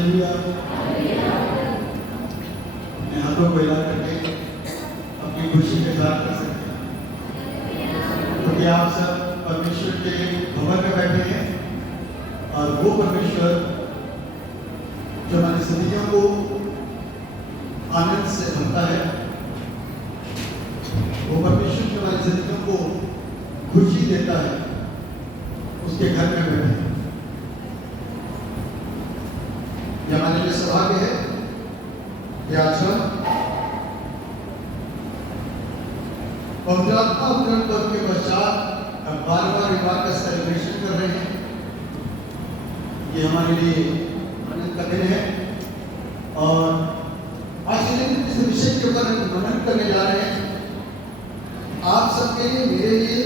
Hallelujah. अपने हाथों को हिला करके अपनी खुशी का इजहार कर सकते हैं, क्योंकि आप सब परमेश्वर के भवन में बैठे हैं और वो परमेश्वर जो हमारी जिंदगियों को आनंद से भरता है, वो परमेश्वर जो हमारी जिंदगियों को खुशी देता है, उसके घर में बैठे हैं। यह हमारे लिए सौभाग्य है कि आज हम पवित्रात्मा अवतरण पर्व के पश्चात 12वां विवाह का सेलिब्रेशन कर रहे हैं। ये हमारे लिए आनंद का दिन है और आज के दिन इस विषय के ऊपर हम मनन करने जा रहे हैं। आप सबके लिए, मेरे लिए,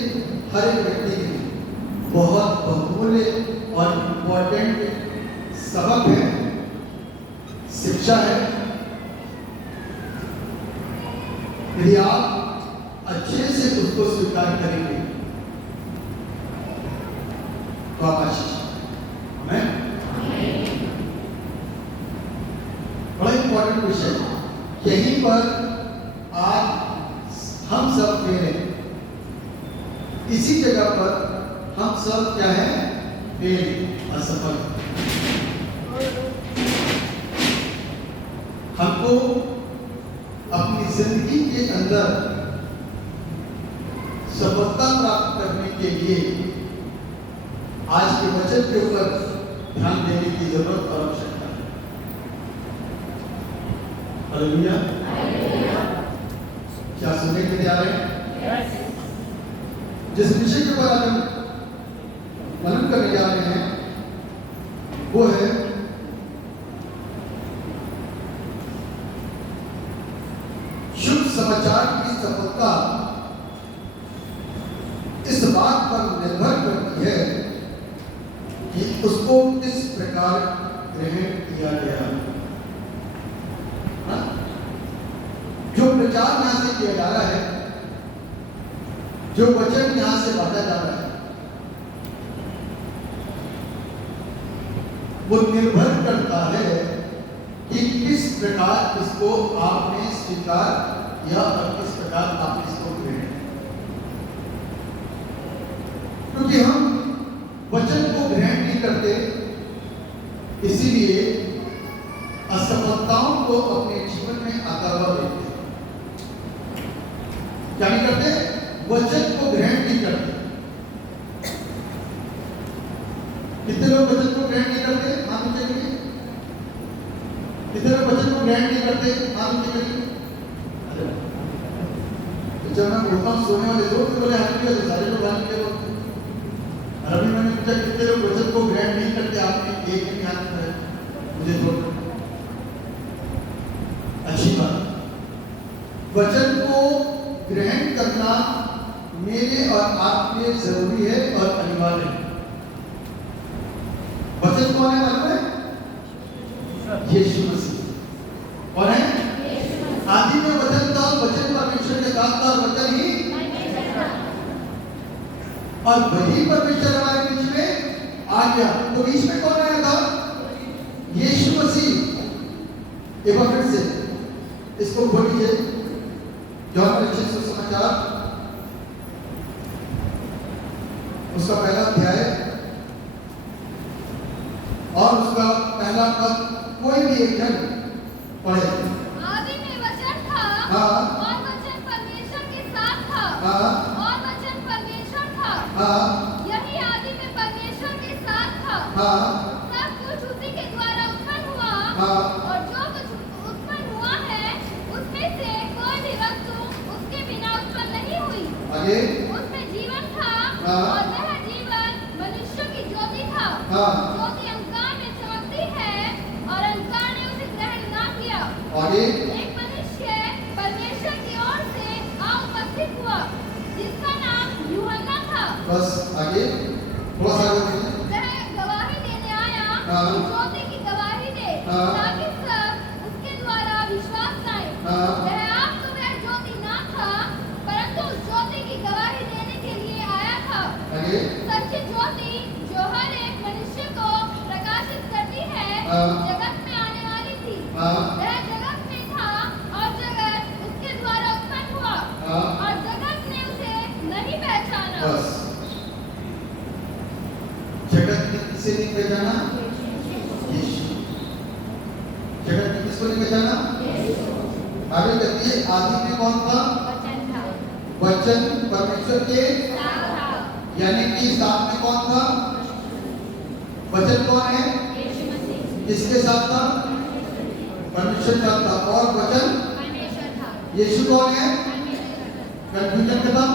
हर एक व्यक्ति के लिए बहुत बहुमूल्य और इम्पोर्टेंट सबक है, शिक्षा है। यदि आप अच्छे से उसको स्वीकार करेंगे तो आप आशीष। हमें बड़ा इंपॉर्टेंट विषय, यहीं पर आज हम सब फेल हैं। इसी जगह पर हम सब क्या है? फेल, असफल। हमको अपनी जिंदगी के अंदर सफलता प्राप्त करने के लिए आज के वचन के ऊपर ध्यान देने की जरूरत और आवश्यकता है। हालेलुया। क्या सुनने के लिए आ रहे हैं? जिस विषय के ऊपर आज हम मनन करने जा रहे हैं वो है शुभ समाचार की सफलता इस बात पर निर्भर करती है कि उसको किस प्रकार ग्रहण किया गया। जो प्रचार यहां से किया जा रहा है, जो वचन यहां से बांटा जा रहा है, वो निर्भर करता है कि किस प्रकार इसको आपने स्वीकार या किस प्रकार आपने इसको ग्रहण। क्योंकि हम वचन को ग्रहण नहीं करते, इसीलिए असफलताओं को अपने जीवन में आता हुआ देखते हैं। क्या नहीं करते? वचन को ग्रहण नहीं करते। कितने लोग वचन को ग्रहण नहीं करते? हाथ ऊंचे करिए। कितने लोग वचन को ग्रहण नहीं करते? हाथ ऊंचे करिए। जब मैं बोलता हूँ सोने वाले जोर से बोले हाथ ऊंचे, तो सारे लोग हाथ ऊंचे बोलते। और अभी मैंने पूछा कितने लोग वचन को ग्रहण नहीं करते? आपने एक ही हाथ उठाया। मुझे तो अच्छी बात। वचन को ग्रहण करना मेरे और आपके लिए जरूरी है और अनिवार्य है। वचन कौन है? मालूम है? यीशु मसीह। कौन है? आदि में वचन था, वचन परमेश्वर के साथ था और वचन ही, और वही परमेश्वर हमारे बीच में आ गया। तो बीच में कौन आया था? यीशु मसीह। एक बार फिर से इसको खोलिए, यूहन्ना रचित सुसमाचार उसका पहला अध्याय और उसका पहला पद। कोई भी एक जन पढ़े। आदि में वचन था, हाँ, और वचन परमेश्वर के साथ था, हाँ, और वचन परमेश्वर था, हाँ, यही आदि में परमेश्वर के साथ था। हाँ, सब कुछ उसी के द्वारा उत्पन्न हुआ, हाँ, और जो कुछ उत्पन्न हुआ है उसमें से कोई भी वस्तु उसके बिना उत्पन्न नहीं हुई। आगे, उसमें जीवन था, हाँ, और वह जीवन मनुष्य की ज्योति था। हाँ, ज्योति अंधकार में चमकती है और अंधकार ने उसे ग्रहण न किया। आगे, एक मनुष्य परमेश्वर की ओर से आ उपस्थित हुआ, जिसका नाम यूहन्ना था। बस आगे, थोड़ा सा आगे। वह गवाही देने आया, हाँ, ज्योति की गवाही दे, हाँ, ताकि सब उसके द्वारा विश्वास लाए। हाँ, वह आप तो वह ज्योति न था, परंतु उस ज्योति की गवाही देने के लिए आया था। आगे, सच्ची ज्योति जो हर एक मनुष्य को जगत ने किसे नहीं पहचाना? यीशु। जगत ने किसको नहीं पहचाना? आगे कहती है आदि में कौन था? वचन परमेश्वर के, यानी कि साथ में कौन था? वचन कौन है? किसके साथ था? परमेश्वर के साथ था। और वचन यीशु कौन है? कंफ्यूजन खत्म।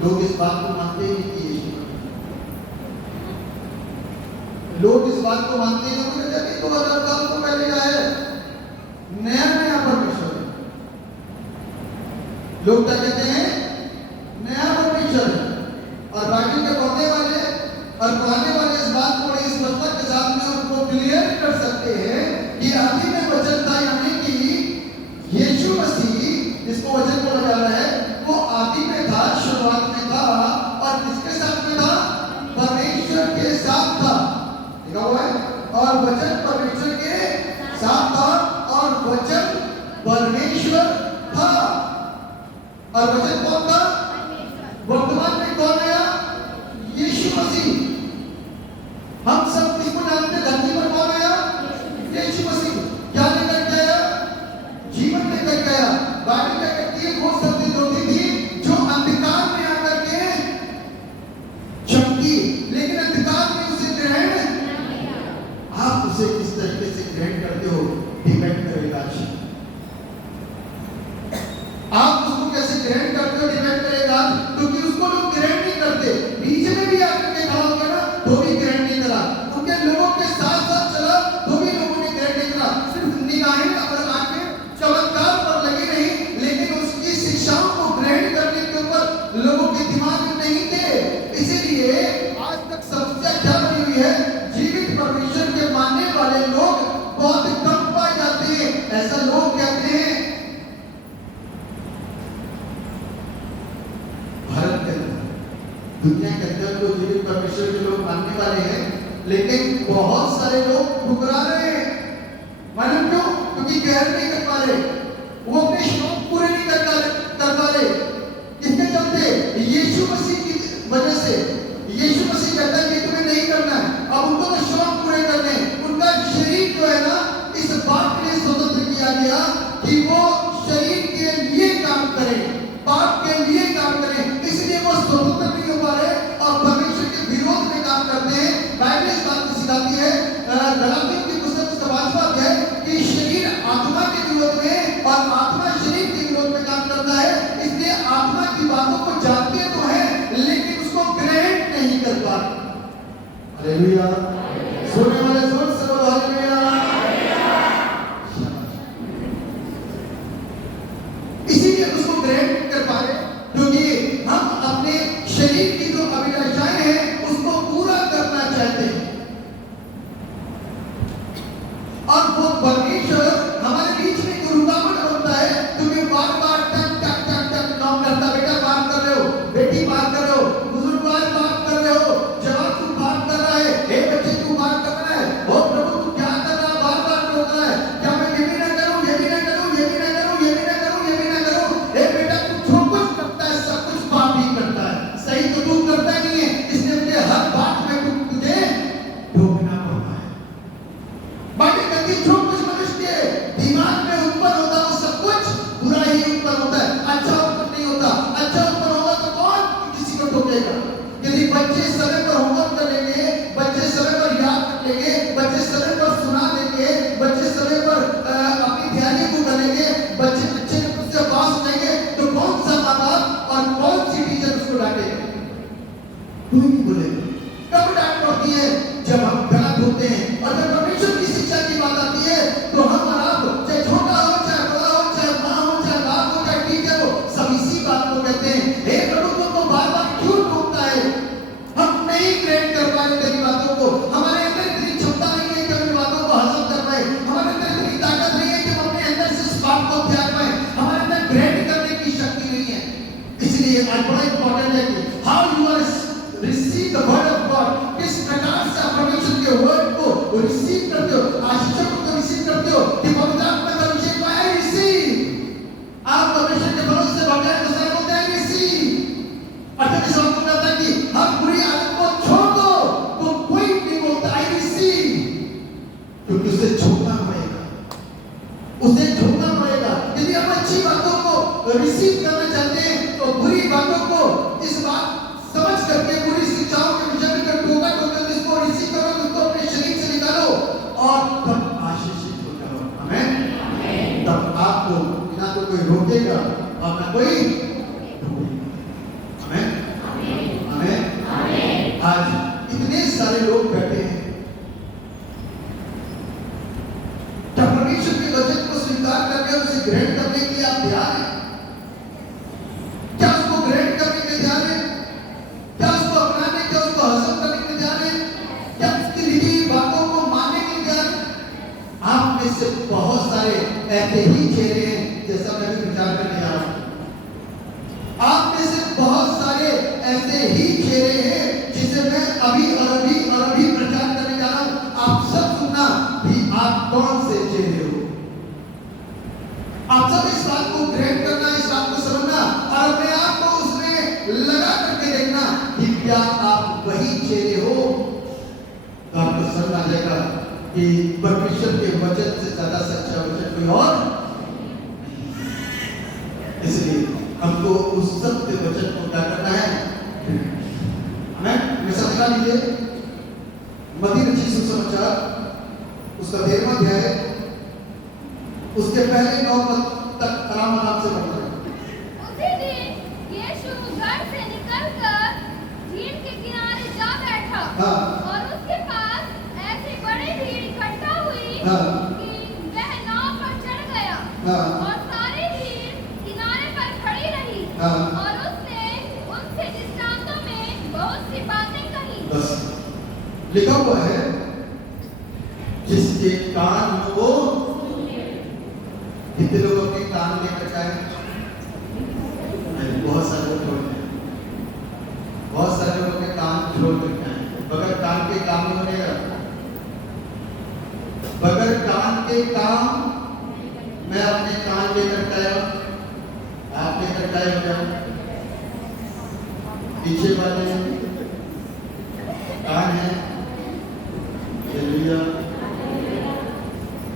लोग इस बात को मानते ही नहीं कि यीशु, लोग इस बात को मानते ही नहीं कि 2000 साल तो पहले का है, नया नया परमेश्वर है। लोग क्या कहते हैं? नया परमेश्वर है। और बाकी के पढ़ने वाले और पढ़ाने वाले इस बात को बड़ी स्पष्टता के साथ में उनको क्लियर कर सकते हैं कि आदि में वचन था, यानी कि यीशु मसीह जिसको वचन बोला जा रहा है वो आदि में था, शुरुआत में था। और किसके साथ में था? परमेश्वर के साथ था। लिखा हुआ है और वचन परमेश्वर के साथ था और वचन परमेश्वर था। और वचन कौन था? वर्तमान में कौन आया? यीशु मसीह। हम सब किसको जानते हैं? धरती पर कौन आया? यीशु मसीह। क्या लेकर के आया? जीवन लेकर के आया। बाइबल क्या कहती है? वो सत्य ज्योति थी जो अंधकार में आकर के चमकी, लेकिन अंधकार में उसे ग्रहण, आप उसे किस तरीके से ग्रहण करते हो डिपेंड करेगा। आप उसको कैसे ग्रहण करते हो डिपेंड करेगा, क्योंकि उसको लोग ग्रहण नहीं करते। बीच में भी आकर के खड़ा हो गया ना तो भी ग्रहण नहीं करा, उनके लोगों के साथ साथ चला तो भी लोगों ने ग्रहण नहीं करा। सिर्फ निगाहें और आंखें चमत्कार पर लगी नहीं, लेकिन उसकी शिक्षाओं को ग्रहण करने के ऊपर लोगों के दिमाग में नहीं थे। इसीलिए आज तक समस्या क्या बनी हुई है? जीवित परमेश्वर के मानने वाले लोग बहुत कम पाए जाते हैं। ऐसा लोग कहते हैं भारत के अंदर, दुनिया के अंदर तो जीवित परमेश्वर के लोग मानने वाले हैं, लेकिन बहुत सारे लोग ठुकरा रहे हैं। मालूम क्यों? क्योंकि ग्रहण नहीं कर पा रहे, वो अपने शौक पूरे नहीं कर पा रहे। किसके चलते? यीशु मसीह की वजह से। यीशु मसीह कहता है कि तुम्हें नहीं करना है, अब उनको तो शौक पूरे करने। उनका शरीर जो है ना, इस बात के लिए स्वतंत्र किया गया कि वो शरीर के लिए काम करें, पाप के लिए काम करें। इसलिए वो स्वतंत्र नहीं हो पा रहे और परमेश्वर के विरोध में काम करते हैं। बाइबल इस बात को सिखाती है, गलातियों की पुस्तक उसका 5वां अध्याय, कि शरीर आत्मा के विरोध में और आत्मा शरीर के विरोध में काम करता है। इसलिए आत्मा की बातों को जानते तो है, लेकिन उसको ग्रहण नहीं कर पाते। हालेलुया। सुनने वाले जोर से बोलो हालेलुया। इसीलिए उसको ग्रहण नहीं कर पा रहे, क्योंकि हम अपने शरीर की जो अभिलाषाएं हैं उसको पूरा करना चाहते हैं। और वो परमेश्वर हमारे बीच में एक रुकावट बनता है, क्योंकि बार बार टक टक टक टक काम करता। बेटा बात कर रहे हो, बेटी बात कर रहे हो, बुजुर्ग बात कर रहे हो, जवान तू बात कर रहा है, हे बच्चे तू बात कर रहा है, ओ प्रभु तू क्या कर रहा है? बार बार रोक रहा है, क्या मैं ये भी ना करूं, ये भी ना करूं, ये भी ना करूं, ये भी ना करूं, ये भी ना करूं? हे बेटा तू जो कुछ करता है सब कुछ पाप ही करता है, सही तो तू करता नहीं है। इसलिए मुझे हर बात में तुझे रोकना पड़ता है। बाकी कहती जो कुछ मनुष्य के दिमाग में उत्पन्न होता है वो सब कुछ बुरा ही उत्पन्न होता है, अच्छा उत्पन्न नहीं होता। अच्छा उत्पन्न होगा तो कौन किसी को टोकेगा? यदि बच्चे समय पर होमवर्क कर लेंगे, बच्चे समय पर याद कर लेंगे, बच्चे समय पर सुना देंगे, बच्चे समय पर अपनी तैयारी को करेंगे, बच्चे अच्छे से पास हो जाएंगे, तो कौन सा माँ बाप और कौन सी टीचर उसको डांटेगा? तू ही बोलेगा। कब डांट पड़ती है? जब हम गलत होते हैं। और जब परमेश्वर की शिक्षा की बात आती है तो हम और आप, चाहे छोटा हो, चाहे बड़ा हो, चाहे माँ हो, चाहे बाप हो, चाहे टीचर हो, सब इसी बात को कहते हैं, हे प्रभु तुमको बार बार क्यों टोकता है? हम नहीं ग्रहण कर पाए तेरी बातों को। हमारे अंदर इतनी क्षमता नहीं है कि हम इन बातों को हजम कर पाए। हमारे अंदर इतनी ताकत नहीं है कि हम अपने अंदर से इस बात को त्याग पाए। हमारे अंदर ग्रहण करने की शक्ति नहीं है। इसलिए आज बड़ा इंपॉर्टेंट है कि how you are receive the word of God, किस प्रकार से आप परमेश्वर के वर्ड को रिसीव करते हो, आशीषों को रिसीव करते हो। कि पवित्र आत्मा का अभिषेक पाया रिसीव, आप परमेश्वर के भरोसे से भर जाए तो सारे बोलते हैं रिसीव। अर्थात इस बात को कहता है कि हम कोई आमेन आमेन। आज इतने सारे लोग बैठे हैं, क्या परमेश्वर के वचन को स्वीकार करके उसे ग्रहण करने के लिए आप तैयार हैं? क्या उसको ग्रहण करने के लिए तैयार हैं? क्या उसको अपनाने, क्या उसको हासिल करने के लिए तैयार हैं? क्या उसकी लिखी हुई बातों को मानने के लिए तैयार हैं? आप में से बहुत सारे ऐसे ही चेहरे हैं, जैसा मैं भी विचार करने जा रहा हूं। आप में से बहुत सारे ऐसे ही चेहरे हैं जिसे मैं अभी प्रचार करने जा रहा हूं। आप सब सुनना कि आप कौन से चेहरे हो। आप सब इस बात को ग्रहण करना, इस बात को समझना और अपने आप को उसमें लगा करके देखना कि क्या आप वही चेहरे हो। तो आपको समझ आ जाएगा कि परमेश्वर के वचन से ज्यादा सच्चा वचन कोई और। इसलिए हमको उस सत्य वचन को क्या करना है? हमें समझना लीजिए मत्ती रचित सुसमाचार उसका 13वां अध्याय, उसके पहले 9 पद तक आराम से पढ़ते हैं। उसी दिन यीशु घर से निकलकर झील के किनारे जा बैठा। हाँ। और उसके पास ऐसी बड़ी भीड़ इकट्ठा हुई हाँ। कि वह नाव पर चढ़ गया। हाँ। और सारी भीड़ किनारे पर खड़ी रही। हाँ। और उसने उनसे दृष्टांतों में बहुत सी बातें कही। बस लिखा हुआ है, जिसके कान हो कितने लोग अपने कान लेकर जाए? बहुत सारे लोग छोड़ते हैं, बहुत सारे लोग अपने कान छोड़ देते हैं। बगैर कान के काम नहीं बनेगा। बगैर कान के काम मैं अपने कान लेकर आया, आप लेकर आए हो जाओ। पीछे वाले कान है,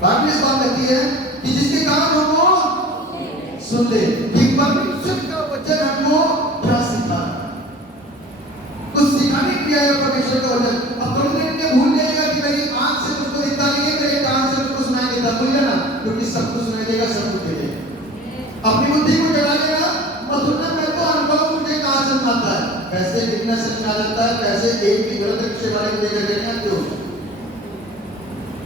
बात इस बात कहती है कि जिसके कान हो वो सुन ले कि परमेश्वर का वचन हमको क्या सिखा, कुछ सिखाने के लिए आया परमेश्वर का वचन। अब थोड़ी देर में भूल जाएगा कि मेरी आंख से मुझको दिखता नहीं है, मेरे कान से मुझको सुनाई देता, भूल जाना, क्योंकि सब कुछ सुनाई देगा, सब कुछ देगा। अपनी बुद्धि को जगा देगा, मतलब मैं तो अनुभव मुझे कहां से आता है, पैसे कितना से आ जाता है, पैसे एक भी गलत रिक्शे वाले को देकर देना क्यों,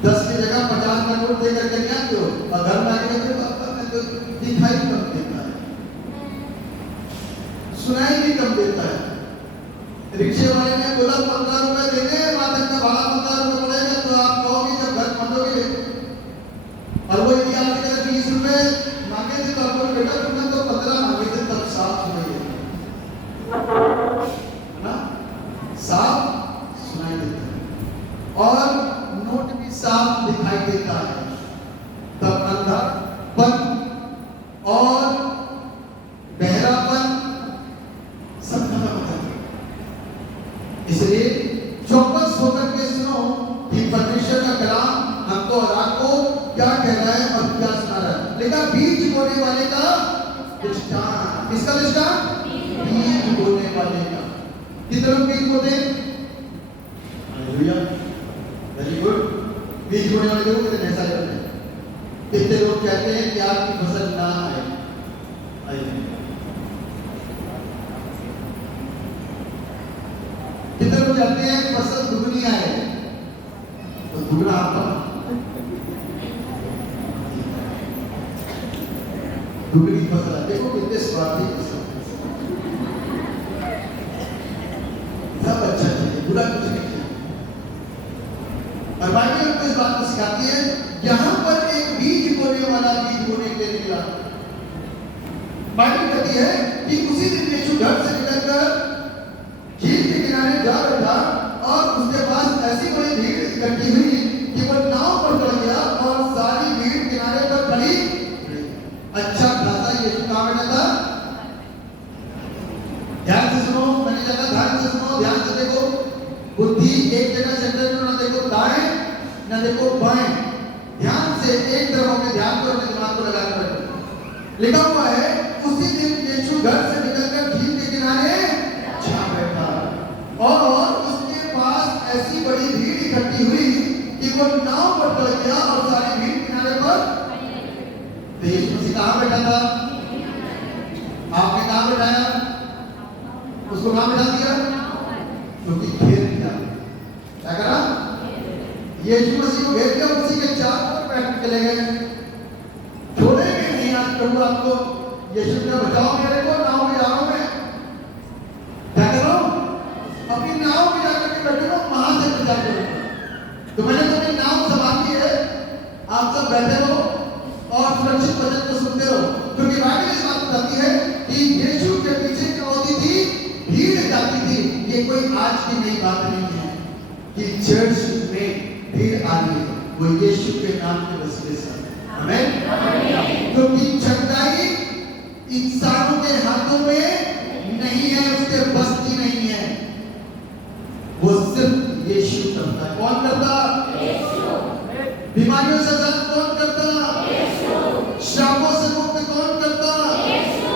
10 की जगह 50 का नोट देकर देना क्यों, और घर में आके तो पापा मैं तो दिखाई कम देता है, सुनाई भी कम देता है। रिक्शे वाले ने बोला 15 रुपए देंगे, माता का भाड़ा 15 रुपए पड़ेगा, तो आप कहोगे जब घर पहुंचोगे, और वो यदि आपके तरफ 20 रुपए मांगे थे तो आपको बेटा तुमने तो 15 मांगे थे, तब साफ सुनाई देता है ना, साफ सुनाई देता है और नोट भी साफ दिखाई देता है। तब अंधापन और बहरापन सब खत्म हो जाता है। इसलिए चौकस होकर के सुनो कि परमेश्वर का कलाम हमको और आपको क्या कह रहा है और क्या सुना रहा है। लेकिन बीज बोने वाले का दृष्टांत, किसका दृष्टांत? बीज बोने वाले का। कितने लोग बीज बोते हैं? Hallelujah, very good. बीज बोने वाले लोग कितने सारे होते हैं? कितने लोग कहते हैं कि आपकी फसल ना आए? कितने लोग चाहते हैं कि फसल दुगनी आए? तो दुगना आपका, दुगनी फसल। देखो कितने स्वार्थी फसल, सब अच्छा चाहिए, बुरा कुछ नहीं चाहिए। और बाइबल हमको इस बात को सिखाती है, यहां पर एक बीज बोने वाला बीज बोने के लिए निकला। बाइबल कहती है कि उसी दिन यीशु घर से निकलकर झील के किनारे जा बैठा और उसके पास ऐसी बड़ी भीड़ इकट्ठी हुई कि वो नाव पर चढ़ गया और सारी भीड़ किनारे पर खड़ी। अच्छा खासा यीशु कहां बैठा था? ध्यान से सुनो, मैंने कहा ध्यान से सुनो, ध्यान से देखो। बुद्धि एक जगह सेंटर में ना देखो दाएं ना देखो बाएं, ध्यान से एक तरफ अपने ध्यान को अपने दिमाग को लगाकर बैठो। लिखा हुआ है उसी दिन यीशु घर से निकलकर झील के किनारे जा बैठा और उसके पास ऐसी बड़ी भीड़ इकट्ठी हुई कि वो नाव पर चढ़ गया और सारी भीड़ किनारे पर। तो यीशु मसीह कहां बैठा था? कहाँ बिठा दिया? क्योंकि घेर दिया। क्या करा? यीशु मसीह को घेर दिया, उसी के चारों ओर बैठ के चले गए। छोड़ेंगे नहीं आज प्रभु आपको। यीशु ने बचाओ मेरे को, नाव में जा रहा हूं मैं। क्या कर रहा हूं? अपनी नाव में जाकर के बैठे हो, वहां से बचा करो। तो मैंने तो अपनी नाव संभाली है, आप सब बैठे हो और सुरक्षित वचन को सुनते रहो। क्योंकि बाइबल इस बात बताती है कि यीशु के पीछे क्या होती थी? भीड़ जाती थी। ये कोई आज की नई बात नहीं है कि चर्च में भीड़ आ रही है, वो यीशु के नाम के वसीले से। आमीन। क्योंकि चंगाई इंसानों के हाथों में नहीं है, उसके बस की नहीं है, वो सिर्फ यीशु करता है। कौन करता? यीशु। बीमारियों से आजाद कौन करता? यीशु। श्रापों से मुक्त कौन करता? यीशु।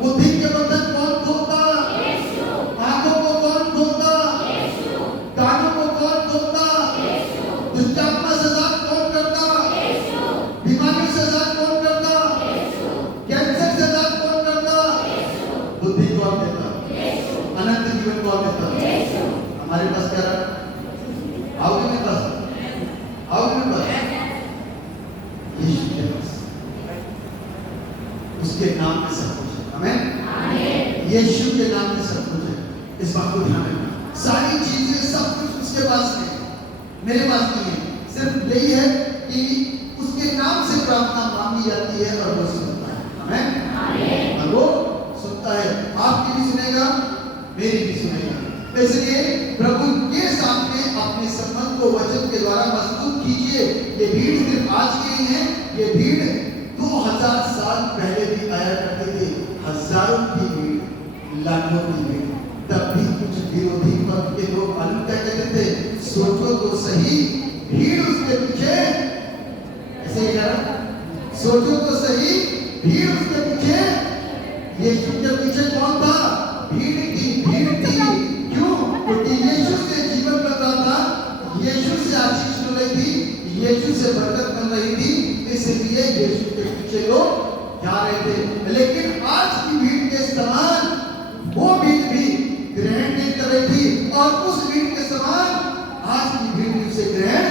बुद्धि के बंधन कौन खोलता? यीशु। आंखों को कौन खोलता? यीशु। कानों को कौन खोलता? यीशु। दुष्टात्मा से आजाद कौन करता? यीशु। बीमारियों से आजाद कौन करता? यीशु। कैंसर से आजाद कौन करता? यीशु। बुद्धि कौन देता? यीशु। अनंत जीवन कौन देता? यीशु। हमारे पास क्या रहा? आओगे मेरे पास? आओगे मेरे पास? यीशु के पास, उसके नाम में सब कुछ है। आमीन। यीशु के नाम में सब कुछ है, इस बात को ध्यान रखना। सारी चीजें सब कुछ उसके पास है, मेरे पास नहीं है। सिर्फ यही है कि उसके नाम से प्रार्थना मांगी जाती है और वो सुनता है। आमीन। और वो सुनता है, आपकी भी सुनेगा, मेरी भी सुनेगा। इसलिए प्रभु के सामने अपने संबंध को वचन के द्वारा मजबूत कीजिए। ये भीड़ सिर्फ आज की नहीं है, ये भीड़ 2000 साल पहले भी आया करते थे। हजारों की भीड़, लाखों की भीड़। तब भी कुछ विरोधी पक्ष के लोग मालूम क्या कहते थे? सोचो तो सही, भीड़ उसके पीछे ऐसे ही यार, सोचो तो सही, भीड़ उसके पीछे। यीशु के पीछे कौन था? भीड़ की भीड़ थी। क्यों? क्योंकि यीशु से जीवन बन रहा था, यीशु से आशीष मिल रही थी, यीशु से बरकत मिल रही थी, इसलिए यीशु के पीछे लोग जा रहे थे। लेकिन आज की भीड़ के समान वो भीड़ भी ग्रहण नहीं कर रही थी, और उस भीड़ के समान आज की भीड़ भी उसे ग्रहण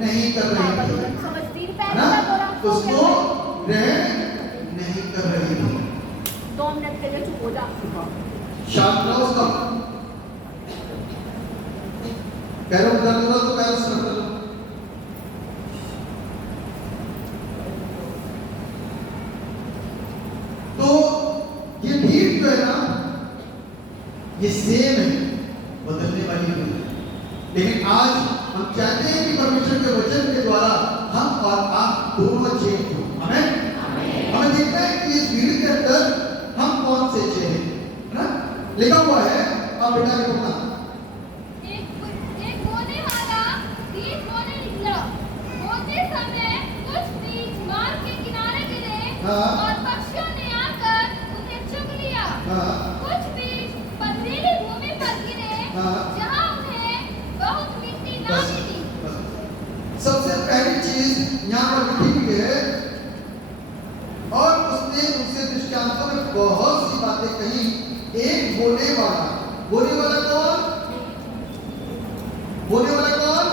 नहीं कर रही थी, है ना? उसको ग्रहण नहीं कर रही थी। 2 मिनट के लिए चुप हो जा। शांत रहो। उसका पैरों में दर्द हो रहा तो पैरों से रख लो। तो ये भीड़ जो है ना, ये सेम है, बदलने वाली नहीं है। लेकिन आज हम चाहते हैं कि परमेश्वर के वचन के द्वारा हम और आप दोनों चेंज हो। आमीन। हमें देखना है कि इस भीड़ के अंदर हम कौन से चेंज है ना? लिखा हुआ है, आप बेटा के बोलना। एक बोने वाला बीज बोने निकला। बोते समय कुछ बीज मार्ग के किनारे गिरे और पक्षियों ने आकर उन्हें चुग लिया। कुछ बीज पथरीली भूमि पर गिरे, जहाँ उन्हें बहुत मिट्टी ना मिली। सबसे पहली चीज यहाँ पर लिखी हुई है, और उसने उनसे दृष्टांतों में बहुत सी बातें कही। एक बोने वाला, बोने वाला कौन? बोने वाला कौन?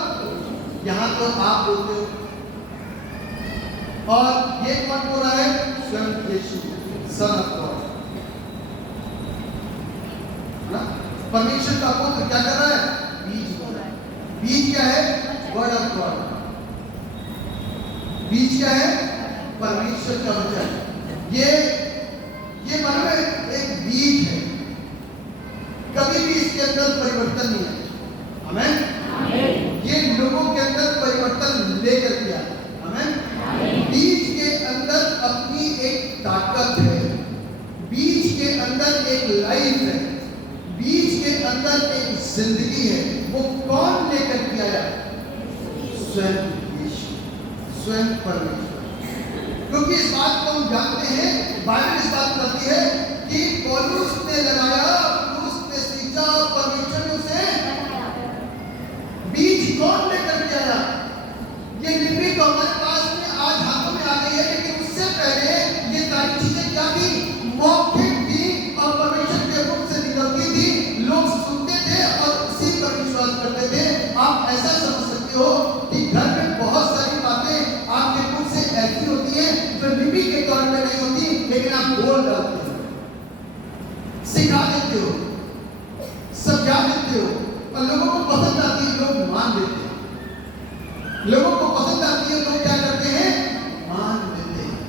यहाँ तो आप बोलते हो, और ये कौन बोल रहा है? स्वयं यीशु, सन ऑफ गॉड, ना? परमेश्वर का पुत्र क्या कर रहा है? बीज बोल रहा है। बीज क्या है? Word of God. बीज क्या है? परमेश्वर का वचन। ये मानो एक बीज है, कभी भी इसके अंदर परिवर्तन नहीं है। आमीन। ये लोगों के अंदर परिवर्तन लेकर के आया। आमीन। बीज के अंदर अपनी एक ताकत है, बीज के अंदर एक लाइफ है, बीज के अंदर एक जिंदगी है। वो कौन लेकर के आया? स्वयं यीशु, स्वयं परमेश्वर। क्योंकि इस बात को हम जानते हैं, बाइबल इस बात बताती है कि पौलुस ने लगाया, पौलुस ने सींचा, परमेश्वर ने उसे बीज कौन लेकर के आया? ये डिग्री तो हमारे पास में आज हाथों में आ गई है, लेकिन उससे पहले ये सारी चीजें क्या थी? मौखिक थी, और परमेश्वर के मुख से निकलती थी। करते थे। आप ऐसा समझ सकते हो कि घर में बहुत सारी बातें आपके मुंह से ऐसी होती हैं जो लिपि के तौर पे नहीं होती, लेकिन आप बोल डालते हो, सिखा देते हो, समझा देते हो और लोगों को पसंद आती है, लोग मान लेते हैं। लोगों को पसंद आती है, लोग क्या करते हैं, मान लेते हैं।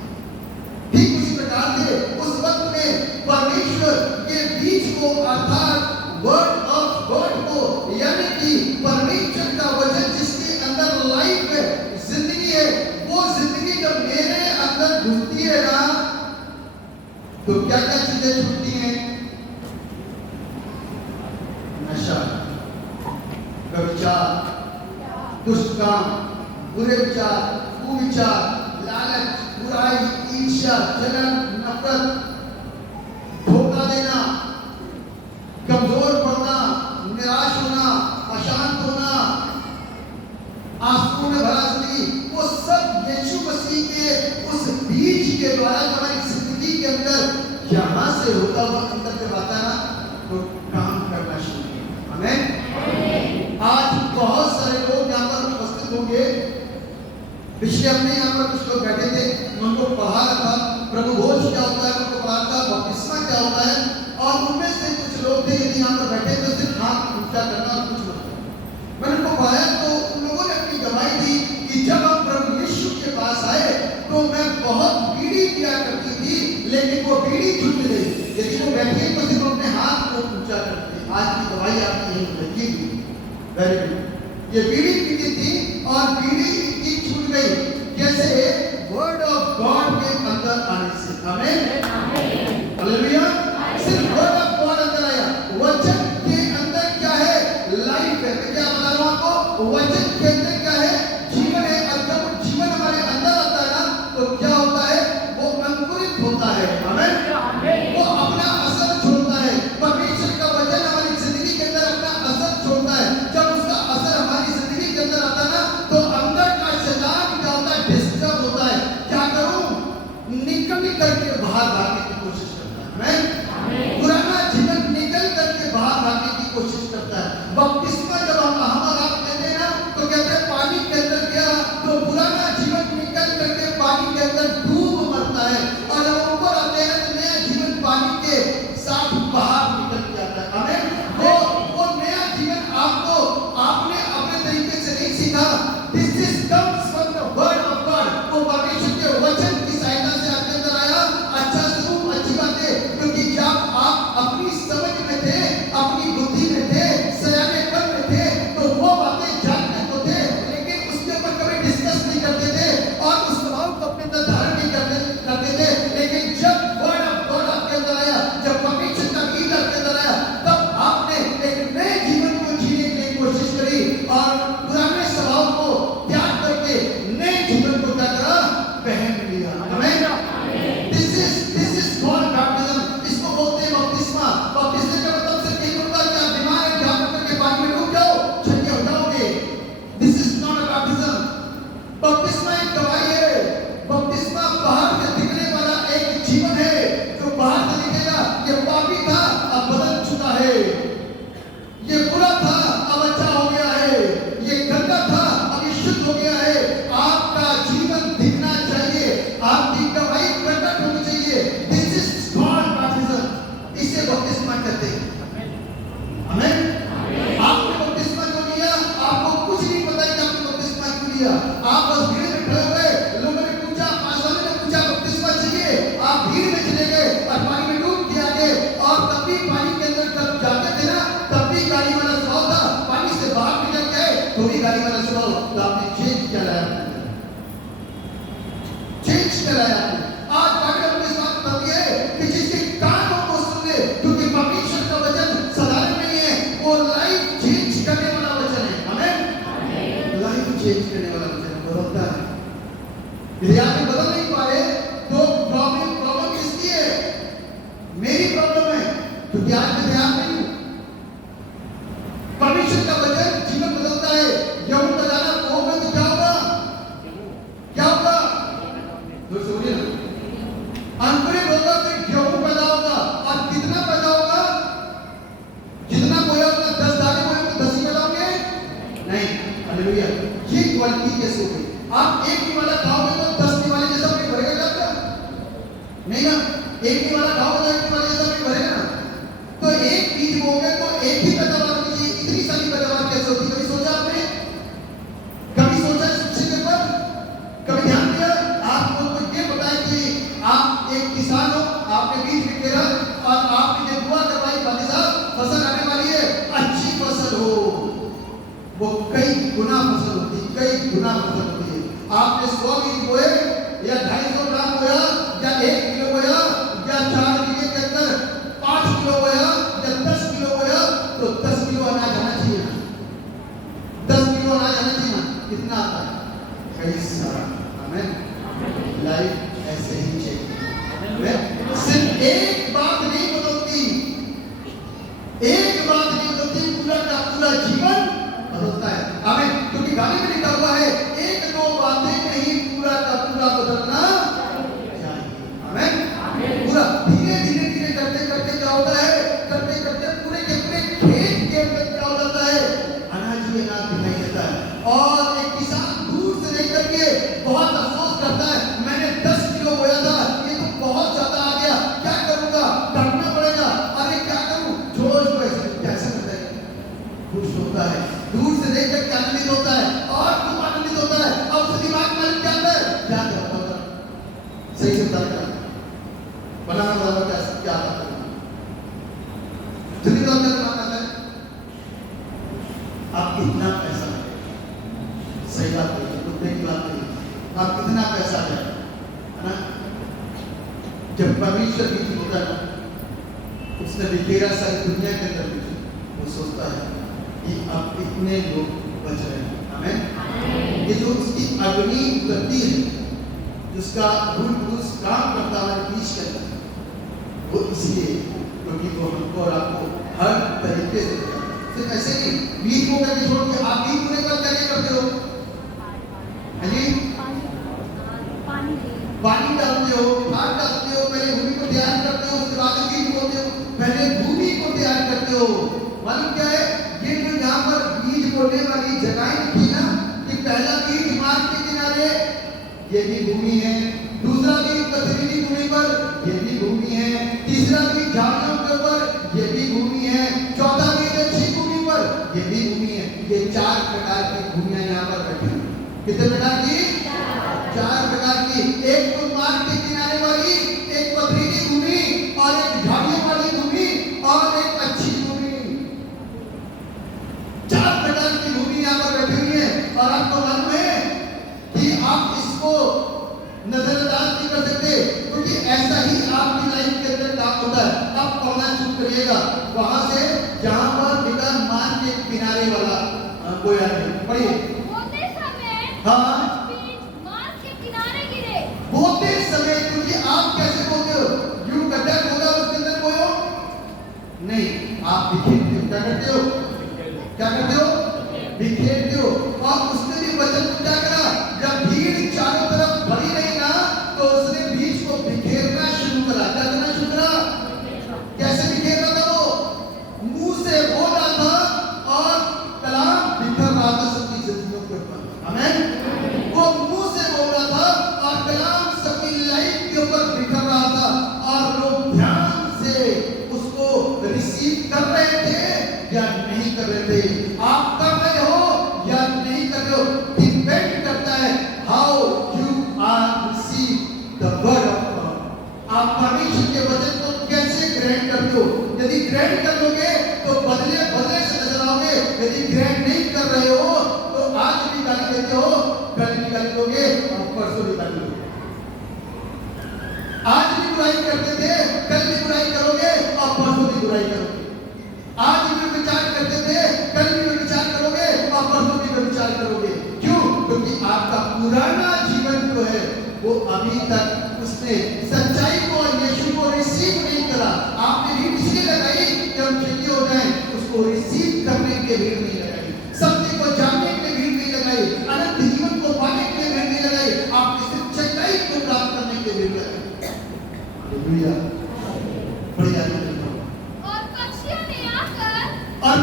ठीक उसी प्रकार से उस वक्त में परमेश्वर के बीच को अर्थात वर्ड ऑफ गॉड को, यानी कि परमेश्वर का वचन जिसके अंदर लाइफ है, जिंदगी है, वो जिंदगी जब मेरे अंदर घुसती है ना, तो क्या क्या चीजें छूटती हैं? नशा, व्यभिचार, दुष्ट काम, बुरे विचार, कुविचार, लालच, बुराई, ईर्ष्या, जलन, नफरत, धोखा देना, कमजोर पड़ना, निराश होना, अशांत होना, आंसू में भरा स्त्री, वो सब यीशु मसीह के उस बीज के द्वारा हमारी जिंदगी के अंदर यहां से होता हुआ अंदर जब आता ना, तो काम करना शुरू किया। आमीन। आज बहुत सारे लोग यहाँ पर उपस्थित होंगे। पिछले हफ्ते यहाँ पर कुछ लोग बैठे थे, उनको पढ़ा था प्रभु भोज क्या होता है, उनको पढ़ा था बपतिस्मा क्या होता है, और उनमें से कुछ लोग थे यदि यहाँ पर बैठे थे सिर्फ हाथ ऊंचा करना और कुछ लोग। मैंने उनको पढ़ाया तो उन लोगों ने अपनी गवाही दी कि जब हम प्रभु यीशु के पास आए तो मैं बहुत बीड़ी पिया करती थी, लेकिन वो बीड़ी छूट गई। यदि वो बैठे तो सिर्फ अपने हाथ को ऊंचा करते। आज की गवाही आपकी यही है। Very good. ये बीड़ी पीती थी और बीड़ी की छूट गई। कैसे? वर्ड ऑफ गॉड के अंदर आने से। आमीन, हालेलुया। सिर्फ वर्ड ऑफ गॉड अंदर आया, वचन के अंदर क्या है? लाइफ है। मैं क्या बता रहा हूं आपको, वचन के अंदर क्या है? जीवन है। और जब वो जीवन हमारे अंदर आता है ना, तो क्या होता है? वो अंकुरित होता है। आमीन। वो अपना असर छोड़ता है। परमेश्वर का वचन हमारी जिंदगी के अंदर अपना असर छोड़ता है। जब उसका असर हमारी जिंदगी के अंदर आता है ना, तो अंदर का शैतान क्या होता है? डिस्टर्ब होता है। क्या करूं? निकल करके बाहर भागने की कोशिश करता है। आमीन। पुराना जीवन निकल करके बाहर भागने की कोशिश करता है। बपतिस्मा जब हम और आप कहते हैं ना, तो कहते हैं पानी के अंदर गया तो पुराना जीवन निकल करके पानी के अंदर डूब मरता है, और जब ऊपर आते हैं तो नया जीवन पानी के साथ बाहर निकल के आता है। आमीन। वो नया जीवन आपको आपने अपने तरीके से नहीं सीखा। This is comes from the word of God. वो परमेश्वर के वचन की सहायता से आपके अंदर आया। अच्छा स्वरूप, अच्छी बात है, क्योंकि जब आप अपनी समझ में थे, अपनी बुद्धि में थे, सयानेपन में थे, तो वो बातें जानते तो थे, लेकिन उसके ऊपर कभी डिस्कस नहीं करते थे और उस स्वभाव को अपने अंदर धारण नहीं करते थे। लेकिन जब वर्ड ऑफ गॉड आपके अंदर आया, जब परमेश्वर का बीज आपके अंदर आया, तब आपने एक नए जीवन को जीने की कोशिश करी और पुराने स्वभाव को त्याग करके नए जीवन को क्या करा? पहन लिया। आमीन। This is called baptism. इसको बोलते हैं बपतिस्मा। बपतिस्मा का मतलब सिर्फ यही होता है कि आप बीमार हैं, जाकर करके पानी में डूब जाओ, छुट्टी हो जाओगे। This is not a baptism. बपतिस्मा एक गवाही है। बपतिस्मा बाहर से दिखने वाला एक जीवन है, जो बाहर से दिखेगा ये पापी था, अब बदल चुका है। ये बुरा था, अब अच्छा हो गया है। ये गंदा था, अब ये शुद्ध हो गया है। आपका जीवन दिखना चाहिए, आपकी गवाही प्रकट होनी चाहिए। This is called baptism. इसे बपतिस्मा कहते हैं। आमीन। आपने बपतिस्मा क्यों लिया? आपको कुछ नहीं पता कि आपने बपतिस्मा क्यों लिया। आप बस भीड़ में खड़े हुए, लोगों ने पूछा, पास वाले ने पूछा बपतिस्मा चाहिए, आप भीड़ में चले गए और पानी में डूब के आ गए। और तब भी पानी के अंदर जब जाते थे ना, तब भी गाली वाला स्वभाव था। पानी से बाहर निकल के आए तो भी गाली वाला स्वभाव। तो आपने चेंज कराया, चेंज कराया। आज बाइबल में इस बात बताती है कि जिसके कानों को सुन ले, क्योंकि परमेश्वर का वचन साधारण नहीं है, वो लाइफ चेंज करने वाला वचन है। आमीन। लाइफ चेंज करने वाला वचन है, बदलता है। यदि आप बदल नहीं पा रहे तो प्रॉब्लम किसकी है? मेरी प्रॉब्लम है, क्योंकि आज मैं तैयार नहीं हूं। परमेश्वर का वचन जीवन बदलता है। गेहूं बजाना होगा तो क्या होगा? क्या होगा? दोस्तों सुनिए ना, अंकुरित होगा तो गेहूं पैदा होगा। और कितना पैदा होगा? जितना बोया उतना 10 दाने बोए तो 10 ही पैदा होंगे। हालेलुया। ये क्वालिटी कैसे हो गई? आप एक निवाला खाओगे तो 10 निवाले जैसा पेट भरेगा क्या? नहीं ना। एक निवाला खाओगे तो 1 निवाले जैसा पेट भरेगा ना। तो एक बीज बोओगे तो एक ही पैदावार कीजिए, इतनी सारी पैदावार कैसे होती? कभी सोचा आपने? कभी सोचा इस विषय पर? कभी ध्यान दिया? आप लोग को ये बताएं कि आप एक किसान हो, आपने बीज बिखेरा और आपने जो दुआ करवाई, भाई साहब फसल आने वाली है, अच्छी फसल हो, वो कई गुना फसल होती है, कई गुना फसल होती है। आपने 100 बीज बोए या 250 ग्राम बोया या 1 किलो बोया या 4 बीघे के अंदर 5 किलो बोया या 10 किलो बोया, तो 10 किलो अनाज आना चाहिए ना? 10 किलो अनाज आना चाहिए ना? कितना आता है? कई सारा। आमीन। लाइफ ऐसे ही चाहिए। सिर्फ एक बात नहीं बदलती, एक बात नहीं बदलती, पूरा का पूरा जीवन बदलता है। आमीन। क्योंकि गाने में लिखा हुआ है, एक दो बातें नहीं, पूरा का पूरा बदलना चाहिए। आमीन। पूरा धीरे धीरे धीरे करते करते क्या होता है? करते करते पूरे के पूरे खेत के अंदर क्या हो जाता है? अनाज ही अनाज दिखाई देता है। और एक किसान दूर से देख करके बहुत अफसोस करता है, मैंने 10 किलो बोया था, ये तो बहुत ज्यादा आ गया, क्या करूंगा? काटना पड़ेगा, अरे क्या करूं? छोड़ो इसको। ऐसे कैसे होता है? खुश होता है, दूर से देख करके आनंदित होता है, और खूब आनंदित होता है। अब उसके दिमाग में क्या आता है? क्या करता होगा? सही से बताया बनाना वाला क्या आता है? जल्दी तो क्या दिमाग आता है? आप कितना पैसा है? सही बात है, कुत्ते की बात नहीं। आप कितना पैसा है ना? जब परमेश्वर बीज होता है ना, उसने बिखेरा सारी दुनिया के अंदर बीज, वो सोचता है कि अब इतने लोग बच रहे हैं। आमीन। ये जो उसकी अग्नि उतरती है, जिसका रूल पुरुष काम करता है बीज के अंदर, वो इसलिए क्योंकि वो हमको और आपको हर तरीके से सिर्फ ऐसे ही बीज को करके छोड़ के आप बीज पूरे कर क्या करते हो? पानी डालते हो, खाद डालते हो, पहले भूमि को तैयार करते हो, उसके बाद बीज बोते हो, पहले भूमि को तैयार करते हो। मालूम क्या है? ये जो यहाँ पर बीज बोने वाली जगह थी ना, कि पहला बीज मार्ग के किनारे, ये भी भूमि है, दूसरा बीज पथरीली भूमि पर, ये भी भूमि है, तीसरा बीज झाड़ियों के ऊपर, ये भी भूमि है, चौथा बीज अच्छी भूमि पर, ये भी भूमि है। ये 4 प्रकार की भूमियां यहाँ पर बैठी हैं। कितने प्रकार की? 4 प्रकार की। एक तो मार्ग के किनारे वाली, एक पथरीली भूमि, और एक झाड़ियों वाली भूमि, और एक अच्छी भूमि। 4 प्रकार की भूमि यहाँ पर बैठी हुई है। और आपको मालूम है कि आप इसको नजरअंदाज नहीं कर सकते, क्योंकि ऐसा ही आपकी लाइफ के अंदर काम होता है। आप पढ़ना शुरू करिएगा वहां से जहां पर लिखा मार्ग के किनारे वाला कोई आदमी। पढ़िए। बोते समय हाँ, बीज मार्ग के किनारे गिरे। बोते समय, क्योंकि आप कैसे बोते हो? यूं गड्ढा खोदा, उसके अंदर बोयो नहीं, आप बिखेरते हो। क्या करते हो? क्या करते हो? बिखेरते हो। और उसने भी वचन को क्या करा? जब भीड़ चारों तरफ भरी रही ना, तो उसने बीज को बिखेरना शुरू करा। क्या करना शुरू करा? कैसे बिखेर रहा था? वो मुंह से बोल रहा था और कलाम बिखर रहा था सबकी जिंदगियों के ऊपर। आमीन। वो मुंह से बोल रहा था और कलाम सबकी लाइफ के ऊपर बिखर रहा था, और लोग ध्यान से उसको रिसीव कर रहे थे या नहीं कर रहे थे। आप कर रहे हो या नहीं कर रहे हो, डिपेंड करता है how you are receive the word of God. आप परमेश्वर के वचन को कैसे ग्रहण करते हो? यदि ग्रहण कर लोगे तो बदले बदले से नजर आओगे। यदि ग्रहण नहीं कर रहे हो तो आज भी गाली देते हो, कल भी गाली दोगे और परसों भी गाली दोगे। आज भी बुराई करते थे, कल भी बुराई करोगे और परसों भी बुराई करोगे। आज भी विचार करते थे, कल भी विचार करोगे और परसों भी विचार करोगे। क्यों? क्योंकि आपका पुराना जीवन जो है वो अभी तक उसने सच्चाई को और यीशु को रिसीव नहीं करा। आपने रीढ़ इसलिए लगाई कि हम चाहिए हो जाए, उसको रिसीव करने के लिए रीढ़ नहीं लगाई, सत्य को जानने के लिए रीढ़ नहीं लगाई, अनंत जीवन को पाने के लिए रीढ़ नहीं लगाई, आपने सिर्फ सच्चाई को प्राप्त करने के लिए रीढ़ लगाई। हालेलुया। बड़ी आनंद और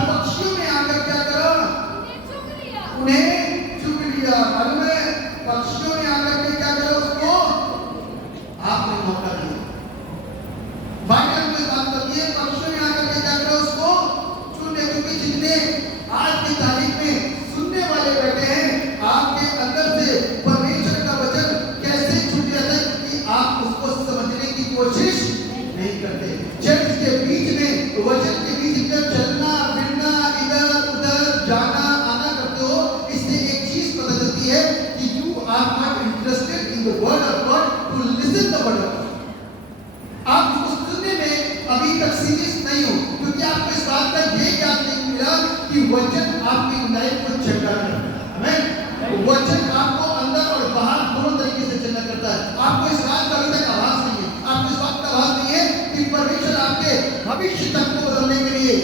पक्षियों ने आकर क्या करा? उन्हें चुग लिया। उन्हें भविष्य तक को बदलने के लिए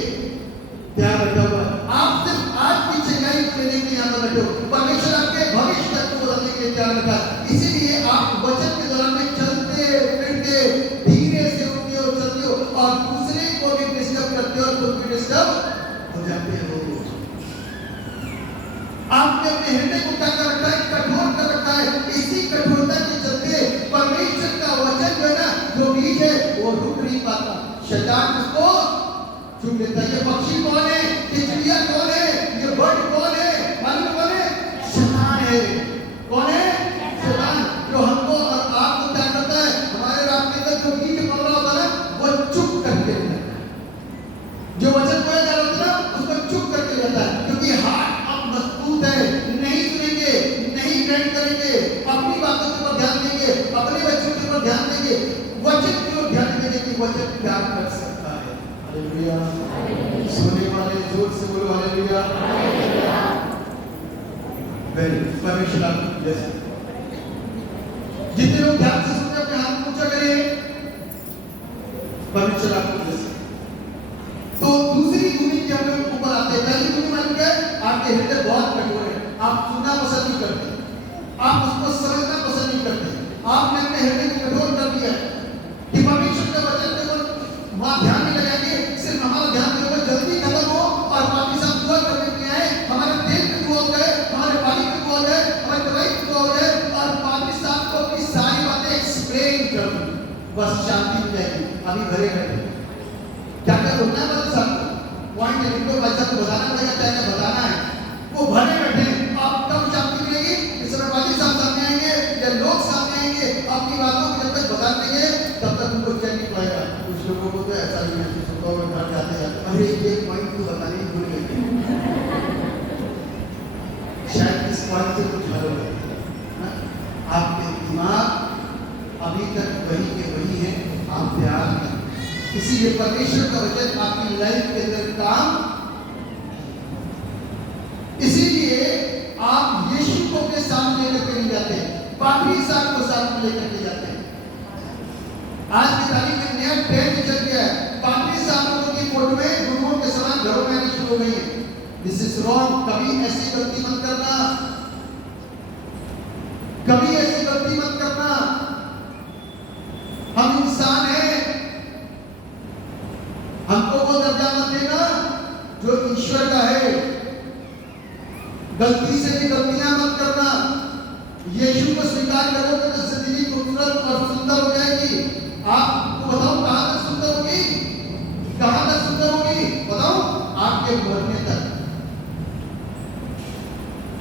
तैयार बैठा हुआ है। आप सिर्फ आज की चंगाई को लेने के लिए यहाँ पर बैठे हो, परमेश्वर आपके भविष्य तक को बदलने के लिए तैयार बैठा है। इसीलिए आप वचन के दौरान में चलते फिरते धीरे से उठते हो, चलते हो और दूसरे को भी डिस्टर्ब करते हो और खुद भी डिस्टर्ब हो जाते हो। आपने अपने हृदय को क्या कर रखा है? कठोर कर रखा है। इसी कठोरता के चलते परमेश्वर का वचन जो है ना, जो बीज है वो रुक नहीं पाता। शैतान उसको चुन लेता है। ये पक्षी कौन है? ये चिड़िया कौन है? ये बर्ड कौन है? मालूम कौन है? शैतान है। कौन है? शैतान, जो हमको और आपको क्या करता है? हमारे रास्ते में जो बीज पड़ रहा होता है वो चुप करके रहता है। जो वचन बोला जा रहा होता है ना उसको चुप करके रहता है, क्योंकि हार्ट मजबूत है। नहीं सुनेंगे, नहीं ग्रहण करेंगे, अपनी बातों के ऊपर ध्यान देंगे, अपने बच्चों के ऊपर ध्यान देंगे, वचन की ओर ध्यान देंगे कि वचन क्या कर सकता है। हालेलुया। सुनने वाले जोर से बोलो हालेलुया। वेरी परमेश्वर आपको ब्लेस करे। जितने लोग ध्यान से सुनते अपने हाथ ऊंचा करें, परमेश्वर आपको ब्लेस करे। तो दूसरी दूरी के हम लोग ऊपर आते हैं। पहली दूरी मालूम क्या है? आपके हृदय बहुत कठोर है, आप सुनना पसंद नहीं करते, आप उसको समझना पसंद नहीं करते। आपने अपने हृदय को कठोर कर दिया कि परमेश्वर का वचन को वहां ध्यान नहीं लगाएंगे, सिर्फ हमारा ध्यान जो है जल्दी खत्म हो और वापिस हम दुआ करने के लिए आए, हमारे तेल पे दुआ हो जाए, हमारे पानी पे दुआ हो जाए, हमारी दवाई पे दुआ हो जाए और वापिस आपको अपनी सारी बातें एक्सप्लेन कर दूं, बस शांति मिल जाएगी। अभी भरे बैठे क्या क्या बोलना है बस आपको पॉइंट है, इनको भाई साहब को बताना पड़ेगा, क्या क्या बताना है। वो भरे बैठे आप कब शांति मिलेगी? इस समय वाली साहब सामने आएंगे या लोग सामने आएंगे, अपनी बातों को जब तक बता देंगे तब तक उनको चैन नहीं पाएगा। कुछ लोगों को तो ऐसा ही महसूस होता है, घर जाते जाते अरे ये पॉइंट तो बताने ही भूल गए, शायद इस पॉइंट से कुछ हल हो जाए। आपके दिमाग अभी तक वही के वही है, आप तैयार नहीं। इसीलिए परमेश्वर का वचन आपकी लाइफ के अंदर काम, इसीलिए आप यीशु को अपने सामने लेकर के नहीं जाते, पापी साहब को सामने लेकर के जाते हैं। आज की तारीख में नया ट्रेंड चल गया है, पापी साहब की फोटो में गुरुओं के समान घरों में आनी शुरू हो गई है। This is wrong. कभी ऐसी गलती मत करना, कभी ऐसी गलती मत करना। हम इंसान हैं, हमको वो दर्जा मत देना जो ईश्वर का है। गलती से भी गलतियां मत करना। यीशु को स्वीकार करोगे तो जिंदगी खूबसूरत और सुंदर हो जाएगी। आपको बताऊं कहां तक सुंदर होगी? कहां तक सुंदर होगी बताऊं? आपके मरने तक।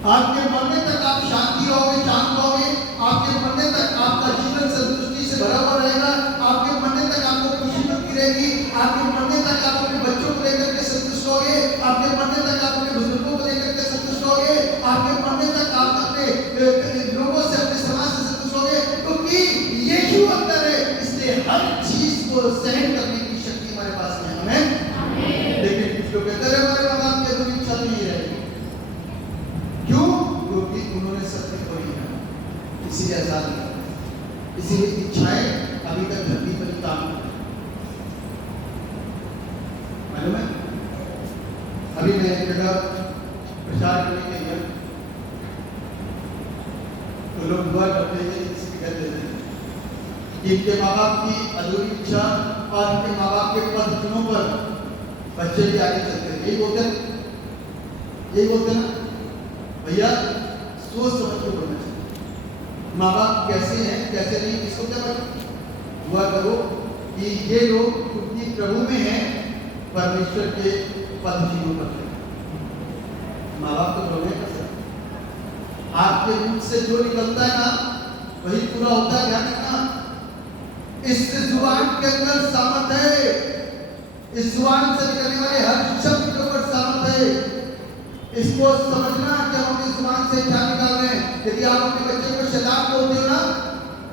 आपके मरने तक आप शांति रहोगे, शांत रहोगे। आपके मरने तक आपका जीवन संतुष्टि से भरा हुआ रहेगा। आपके मरने तक आपको खुशी मिलती रहेगी। आपके मरने तक आप अपने बच्चों को लेकर के संतुष्ट होगे। आपके मरने तक आप अपने बुजुर्गों को लेकर के संतुष्ट होगे। आपके मरने तक आप अपने लोगों से, अपने समाज से संतुष्ट होगे, क्योंकि यीशु अंदर है। इसलिए हर चीज को सहन करने की शक्ति हमारे पास है। आमीन। लेकिन कुछ लोग कहते हैं हमारे माँ बाप की अधूरी इच्छा नहीं है। क्यों? क्योंकि उन्होंने सत्य को नहीं माना, इसीलिए आजाद नहीं। इसीलिए इच्छाएं अभी तक धरती पर काम मालूम है। अभी मैं एक जगह प्रचार करने के लिए तो लोग दुआ करते हैं, किसी भी कहते हैं कि इनके माँ बाप की अधूरी इच्छा और इनके माँ बाप के पद चुनों पर बच्चे भी आगे चलते हैं। यही बोलते हैं, यही बोलते हैं ना भैया, सोच समझ के बोलना चाहिए। माँ बाप कैसे हैं कैसे नहीं इसको क्या मालूम? दुआ करो कि ये लोग क्योंकि प्रभु में हैं, परमेश्वर के पद चिन्हों पर हैं। माँ बाप तो प्रभु कर सकते। आपके मुख से जो निकलता है ना वही पूरा होता है। ध्यान रखना, इस जुबान के अंदर सामर्थ है। इस जुबान से निकलने वाले हर शब्द के ऊपर सामर्थ है। इसको समझना कि हम अपनी जुबान से क्या निकाल रहे हैं। यदि आप अपने बच्चे को शैतान बोलते हो ना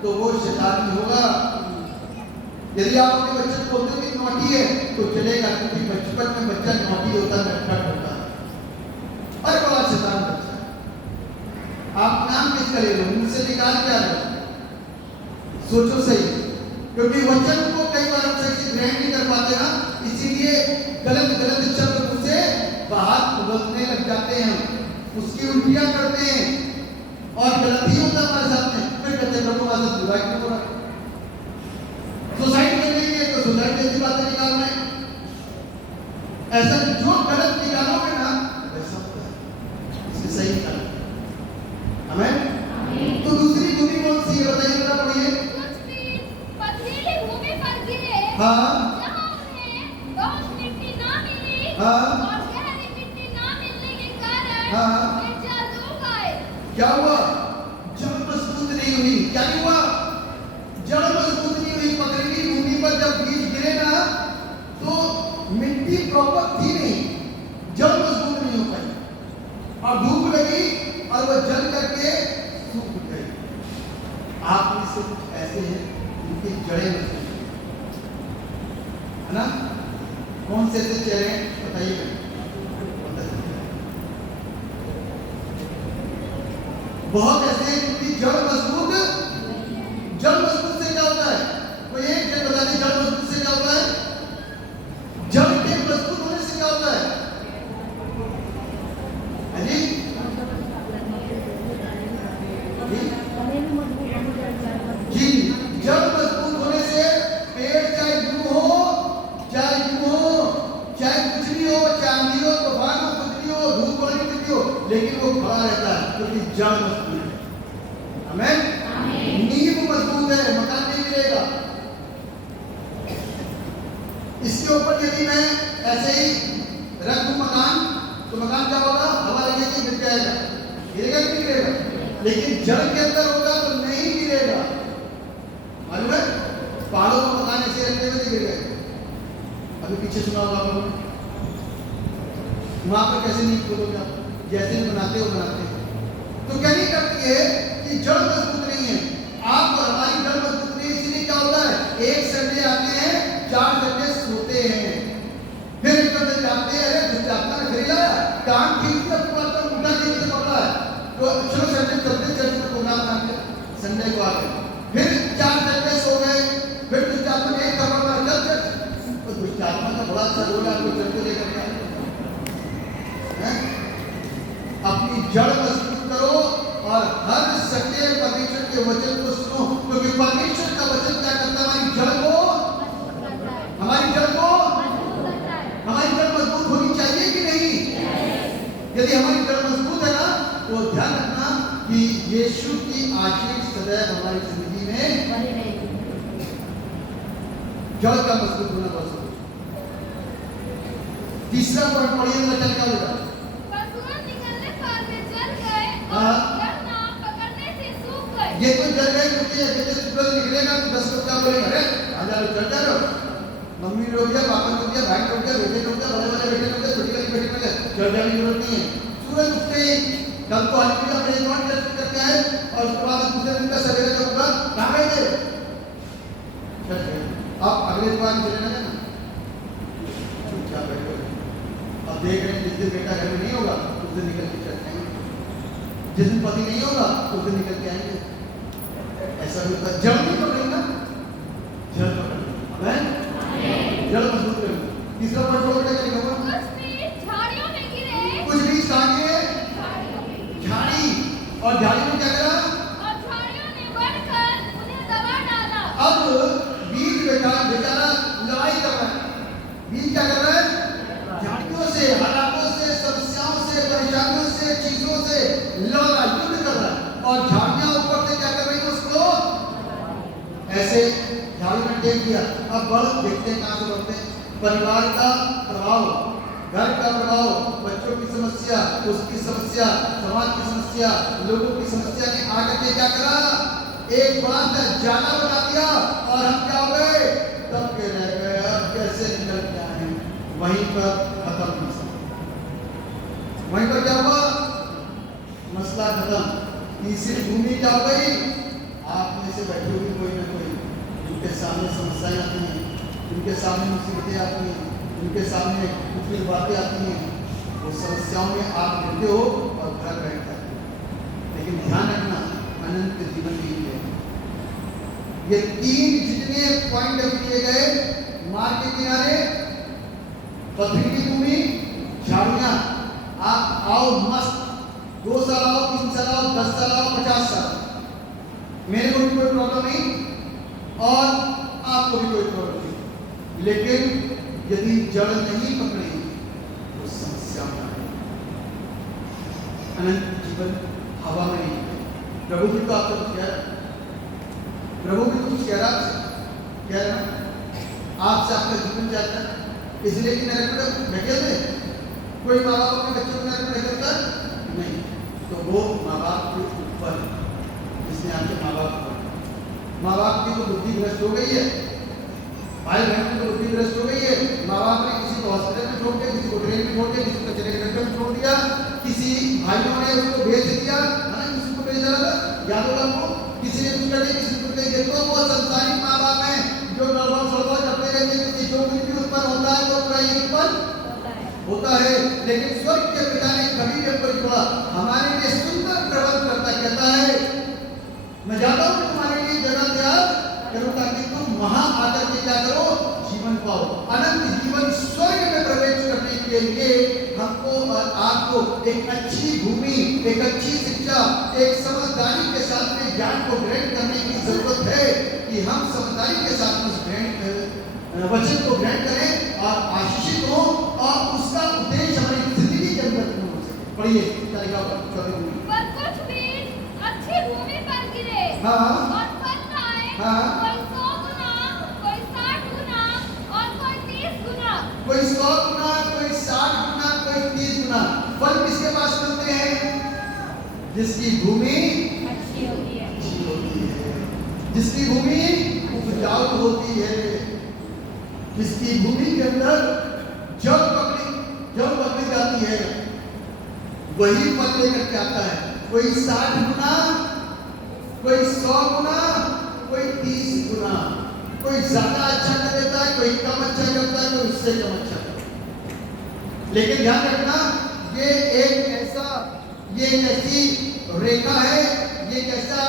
तो वो शैतान ही होगा। यदि आप अपने बच्चे को बोलते हो कि नौटी है तो चलेगा, क्योंकि बचपन में बच्चा नौटी होता है, नटखट होता है और बड़ा शैतान बच्चा है। आप नाम किसका ले लो, मुंह से निकाल क्या लो? सोचो सही, क्योंकि वचन को कई बार हम सही से ग्रहण नहीं कर पाते ना, इसीलिए गलत गलत शब्द मुंह से बाहर उगलने लग जाते हैं, हम उसकी उल्टियां करते हैं और गलत ही होता है हमारे साथ में। फिर कहते हैं प्रभु आवाज बुरा क्यों हो रहा है, सोसाइटी में नहीं है तो सोसाइटी ऐसी बातें निकाल रहे हैं। ऐसा जो गलत निकालोगे ना वैसा होता है, इससे सही निकालो। हमें तो दूसरी भूमि कौन सी है बताइए, जरा पढ़िए। कुछ बीज पथरीली भूमि पर गिरे, हाँ जहाँ उन्हें बहुत मिट्टी ना मिली, हाँ और गहरी मिट्टी ना मिलने के कारण हाँ वे जल्द उग आए। क्या हुआ, जड़ मजबूत नहीं हुई। क्या नहीं हुआ, जड़ मजबूत नहीं हुई। पथरीली भूमि पर जब बीज गिरे ना तो मिट्टी प्रॉपर थी नहीं, जड़ मजबूत नहीं हो पाई और धूप लगी और वो जल करके सूख गई। आप में से कुछ ऐसे हैं जिनकी जड़ें मजबूत है ना। कौन से ऐसे चेहरे हैं बताइए। बहुत ऐसे हैं जिनकी जड़ मजबूत से क्या होता है, कोई एक जड़ बता दें। जड़ मजबूत से क्या होता है, जड़ के मजबूत होने से क्या होता है जी? जी, जड़ मजबूत होने से पेड़ चाहे यूं हो चाहे कुछ भी हो, चाहे आंधी हो, तूफान हो, कुछ भी हो, धूप पड़े कुछ भी हो, लेकिन वो खड़ा रहता है क्योंकि जड़ मजबूत है। आमीन। नींव मजबूत है, मकान नहीं गिरेगा। इसके ऊपर यदि मैं ऐसे ही रख दूं मकान तो मकान क्या होगा, हवा लगेगी गिर जाएगा, गिरेगा कि नहीं गिरेगा। लेकिन जड़ के अंदर होगा तो नहीं गिरेगा। मालूम है, पहाड़ों में मकान ऐसे रखते हुए गिर गए, अभी पीछे सुना होगा आपने, वहां पर कैसे नहीं खोलोगे आप, जैसे भी बनाते हो बनाते हो। तो क्या नहीं करती है कि जड़ मजबूत नहीं है। आप और हमारी जड़ मजबूत नहीं, इसलिए क्या होता है, एक संडे आते हैं, 4 संडे सोते हैं, फिर एक संडे जाते हैं, अरे दुष्ट आत्मा ने खरीदा काम ठीक से उठा ठीक से पकड़ा है तो चलो संडे चलते चर्च में प्रोग्राम बना के संडे को आ गए, फिर 4 संडे सो गए, फिर दुष्ट आत्मा ने एक खबर मार चल चर्च। तो दुष्ट आत्मा का बड़ा अच्छा रोल है आपको चर्च को लेकर के। अपनी जड़ मजबूत करो और हर सच्चे परमेश्वर के वचन को सुनो, क्योंकि परमेश्वर का वचन क्या करता है, हमारी जड़ को हमारी जड़ मजबूत होनी चाहिए कि नहीं। यदि हमारी जड़ मजबूत है ना तो ध्यान रखना कि यीशु की आशीष सदैव हमारी जिंदगी में जड़ का मजबूत होना बहुत जरूरी। तीसरा पॉइंट पढ़िए, वचन क्या होगा, ये तो जल गए क्योंकि जैसे सूरज निकलेगा तो 10 लोग क्या बोलेंगे, अरे आज आप चल जा रहे हो, मम्मी रोक दिया, पापा रोक दिया, भाई रोक दिया, बेटे रोक दिया, बड़े वाले बेटे रोक दिया, छोटी वाली बेटी रोक दिया, चल जाने की जरूरत नहीं है। सूरज उठते ही कल को हालेलुया प्रेज गॉड चर्च करके आए और उसके बाद दूसरे दिन का सवेरे जब उठा कहाँ गए थे, चल गए। आप अगले दुकान चले ना चुपचाप बैठे हो, अब देख रहे हैं जिस दिन बेटा घर में नहीं होगा उस दिन निकल के चल जाएंगे, जिस दिन पति नहीं होगा उस दिन निकल के आएंगे। ऐसा भी होता है, जड़ नहीं पकड़ेगा, जड़ पकड़ेगा, आमीन, जड़ मजबूत करेगा। तीसरा पॉइंट बोल क्या करेगा, कुछ बीज झाड़ियों में गिरे, कुछ बीज कहाँ गिरे, झाड़ी, और झाड़ी में क्या करा, और झाड़ियों ने बढ़कर उन्हें दबा डाला। अब बीज बेचारा लड़ाई कर रहा है, बीज क्या कर रहा है, झाड़ियों से, हालातों से, समस्याओं से, परेशानियों से, चीजों से लड़ रहा है, युद्ध कर रहा है, और झाड़ियां ऊपर से क्या कर रही है, उसको ऐसे झाड़ू में टेक दिया। अब बढ़ देखते हैं कहां से बढ़ते हैं, परिवार का प्रभाव, घर का प्रभाव, बच्चों की समस्या, उसकी समस्या, समाज की समस्या, लोगों की समस्या ने आकर के क्या करा, एक बड़ा सा जाला बना दिया और हम क्या हो गए, तब के रह गए, अब कैसे निकल के आए, वहीं पर खत्म मसला, वहीं पर क्या हुआ, मसला खत्म। तीसरी भूमि क्या हो गई, आप में से बैठे हुए कोई ना कोई, उनके सामने समस्याएं आती हैं, उनके सामने मुसीबतें आती हैं, उनके सामने कुछ बातें आती हैं, वो समस्याओं में आप गिरते हो और घर बैठता है। लेकिन ध्यान रखना, अनंत जीवन नहीं है। ये 3 जितने पॉइंट किए गए, मार्ग के किनारे पथरीली भूमि, झाड़ियां, आप आओ मस्त, 2 साल आओ, 3 साल आओ, 10 साल आओ, 50 साल, मेरे को भी कोई प्रॉब्लम नहीं और आपको भी कोई प्रॉब्लम नहीं। लेकिन यदि जड़ नहीं पकड़ेगी तो समस्या है। अनंत जीवन हवा में नहीं है। प्रभु भी तो आपको कुछ कह रहा, प्रभु भी तो कुछ कह रहा आपसे, आपका जीवन चाहता है, इसलिए कि नरक में ढकेल दे। कोई माँ बाप अपने बच्चों को नरक में ढकेलता नहीं, तो वो माँ बाप के ऊपर, जिसने आपके माँ बाप की तो बुद्धि भ्रष्ट हो गई है, भाई बहन की तो बुद्धि भ्रष्ट हो गई है। माँ बाप ने किसी को हॉस्पिटल में छोड़ दिया, किसी को ट्रेन में छोड़ दिया, किसी को कचरे के डब्बे में छोड़ दिया, किसी भाइयों ने उसको भेज दिया, है ना, किसी को भेज दिया, याद होगा आपको, किसी ने कुछ कर दिया, किसी को भेज दिया। तो वो संसारिक माँ बाप हैं जो नॉर्मल सड़कों करते रहते हैं, किसी जो कुछ भी उत्पन्न होता है तो पूरा ये उत्पन्न होता है। लेकिन स्वर्ग के पिता ने कभी भी हमको छोड़ा, हमारे लिए सुंदर प्रबंध करता, कहता है मैं जाता हूँ तुम्हारे लिए जगह तैयार करो ताकि तुम वहां आकर के क्या करो, जीवन पाओ। अनंत जीवन स्वर्ग में प्रवेश करने के लिए हमको और आपको एक अच्छी भूमि, एक अच्छी शिक्षा, एक समझदारी के साथ में ज्ञान को ग्रहण करने की जरूरत है कि हम समझदारी के साथ उस वचन को ग्रहण करें और आशीषित हो और उसका उद्देश्य हमारी जिंदगी के अंदर हो सके। पढ़िए चलेगा पर कुछ बीज अच्छी भूमि पर गिरे और फल लाए, कोई 100 गुना, कोई 60 गुना और कोई 30 गुना। कोई 100 गुना, कोई 60 गुना, कोई 30 गुना। फल किसके पास मिलते हैं? जिसकी भूमि अच्छी होती है, जिसकी भूमि उपजाऊ होती है, जिसकी भूमि के अंदर जल पकड़ी जाती है, वही फल लेकर के आता है। कोई 60 गुना, कोई 100 गुना, कोई 30 गुना। कोई ज्यादा अच्छा कर देता है, कोई कम अच्छा करता है, कोई उससे कम अच्छा करता है। लेकिन ध्यान रखना, ये एक ऐसी रेखा है, ये एक ऐसा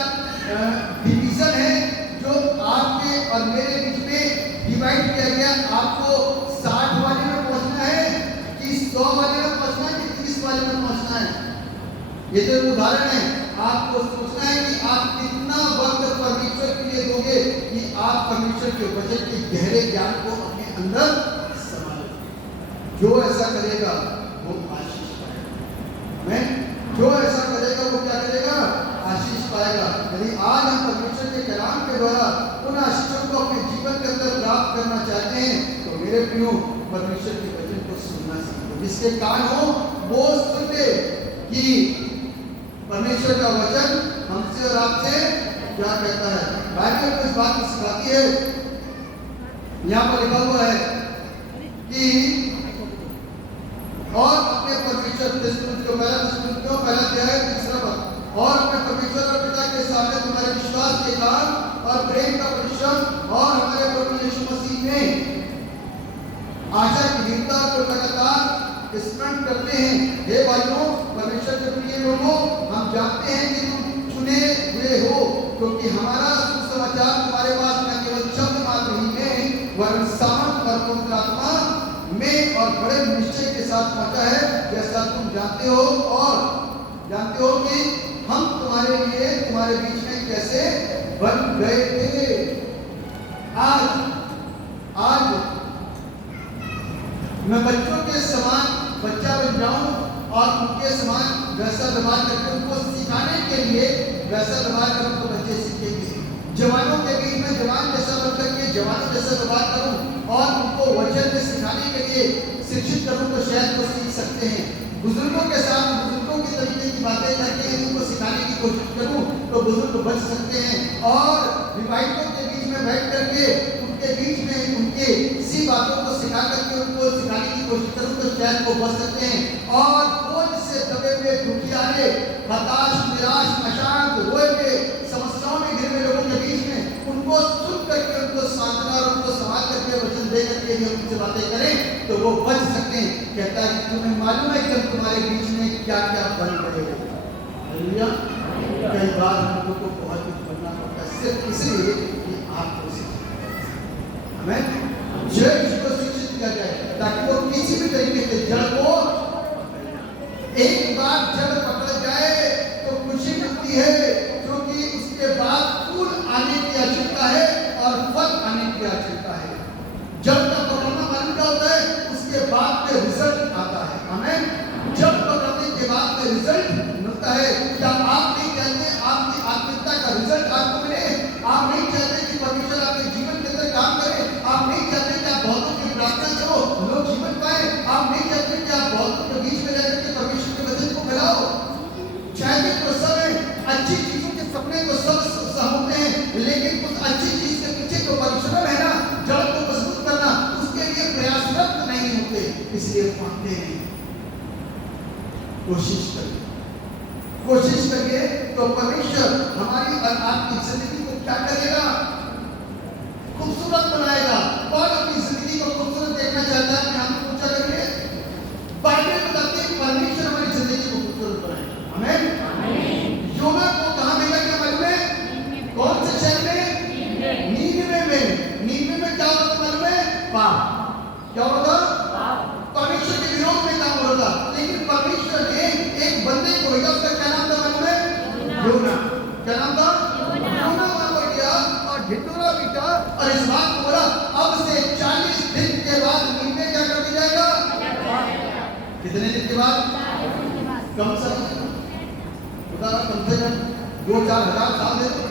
डिवीजन है जो आपके और मेरे बीच में डिवाइड किया गया। आपको 60 वाले में पहुंचना है कि 100 वाले में पहुंचना है कि 30 वाले में पहुंचना है। ये तो उदाहरण है। आपको सोचना है कि आप कितना वक्त परमेश्वर के लिए दोगे कि आप परमेश्वर के वचन के गहरे ज्ञान को अपने अंदर संभालें। जो ऐसा करेगा वो आशीष पाएगा। मैं जो ऐसा करेगा वो क्या करेगा? आशीष पाएगा। यदि आज हम परमेश्वर के कलाम के द्वारा उन आशीषों को अपने जीवन के अंदर प्राप्त करना चाहते हैं तो मेरे प्रियो परमेश्वर के वचन को सुनना सीखो। जिसके कान हो वो सुन ले कि परमेश्वर का वचन हमसे और आपसे क्या कहता है। बाइबल को इस बात को सिखाती है। यहाँ पर लिखा हुआ है कि और अपने परमेश्वर पहला क्या है, तीसरा पद, और अपने परमेश्वर और पिता के सामने तुम्हारे विश्वास के कारण और प्रेम का परिश्रम और हमारे प्रभु यीशु मसीह में आशा की दृढ़ता को लगातार स्मरण करते हैं। हे भाइयों, परमेश्वर के प्रिय लोगों, हम जानते हैं कि तुम चुने हुए हो, क्योंकि हमारा सुसमाचार तुम्हारे पास न केवल शब्द मात्र ही में वरन सामर्थ और पवित्र आत्मा में और बड़े निश्चय के साथ पहुंचा है, जैसा तुम जानते हो। और जानते हो कि हम तुम्हारे लिए तुम्हारे बीच में कैसे बन गए थे। आज मैं बच्चों के समान बच्चा बन जाऊं और उनके समान वैसा व्यवहार करके उनको सिखाने के लिए वैसा व्यवहार करूं तो बच्चे सीखेंगे। जवानों के बीच में जवान जैसा बन करके जवानों जैसा व्यवहार करूं और उनको वचन में सिखाने के लिए शिक्षित करूं तो शायद वो सीख सकते हैं। बुजुर्गों के साथ बुजुर्गों के तरीके की बातें करके उनको सिखाने की कोशिश करूं तो बुजुर्ग बच सकते हैं। और विवाहितों के बीच में बैठ करके उनके बीच में उनके इसी बातों को सिखा करके उनको सिखाने की कोशिश करूं तो शायद वो बच सकते हैं। और बोझ से दबे हुए दुखियारे, हताश, निराश, अशांत, रोए हुए, समस्याओं में घिरे हुए लोगों के बीच में उनको सुन करके उनको सांत्वना और उनको संभाल करके वचन दे करके हम उनसे बातें करें तो वो बच सकते हैं। कहता है कि तुम्हें मालूम है कि हम तुम्हारे बीच में क्या क्या बन गए हो। हालेलुया। कई बार हम लोगों को बहुत कुछ बनना पड़ता है सिर्फ इसलिए कि आपको हमें शिक्षित किया जाए ताकि वो किसी भी जड़ पकड़ जाए तो खुशी मिलती है, क्योंकि उसके बाद फूल आने की आशंका है और फल आने की आशंका है। जड़ का पकड़ना मालूम क्या होता है? उसके बाद में रिजल्ट आता है। आमीन। जड़ पकड़ने के बाद में रिजल्ट मिलता है। क्या आप नहीं चाहते आपकी आत्मिकता का रिजल्ट आपको मिले? आप नहीं चाहते कि परमेश्वर आपके जीवन के अंदर काम करे? आप नहीं चाहते कि आप बहुतों की प्रार्थना करो, लोग जीवन पाए? आप नहीं चाहते कि आप बहुतों के बीच में रहकर के परमेश्वर के वचन को फैलाओ? चाहे तो सब अच्छी चीजों के सपने को सब सहमते हैं, लेकिन उस अच्छी चीज के पीछे तो परिश्रम है ना, जड़ को मजबूत करना, उसके लिए प्रयासरत नहीं होते, इसलिए पाते नहीं। कोशिश करिए तो परमेश्वर हमारी और आपकी जिंदगी को क्या करेगा? खूबसूरत बनाएगा। और अपनी जिंदगी को खूबसूरत देखना चाहता है, हम पूछा करिए। बाइबल बताती है परमेश्वर हमारी जिंदगी को खूबसूरत बनाएगा। आमीन। योना को कहां मिला क्या मालूम है? कौन से शहर में? नीनवे में। नीनवे में क्या होता मालूम है? पाप। क्या होता? परमेश्वर के विरोध में काम हो रहा था, लेकिन परमेश्वर ने एक बंदे को भेजा, उसका क्या नाम था मालूम है? योना। क्या नाम था? योना। वहां पर गया और ढिंढोरा पीटा और इस बात को बोला, अब से 40 दिन के बाद नीनवे क्या कर दिया जाएगा? कितने दिन के बाद? कम से कम 2-4 हजार साल दे दो,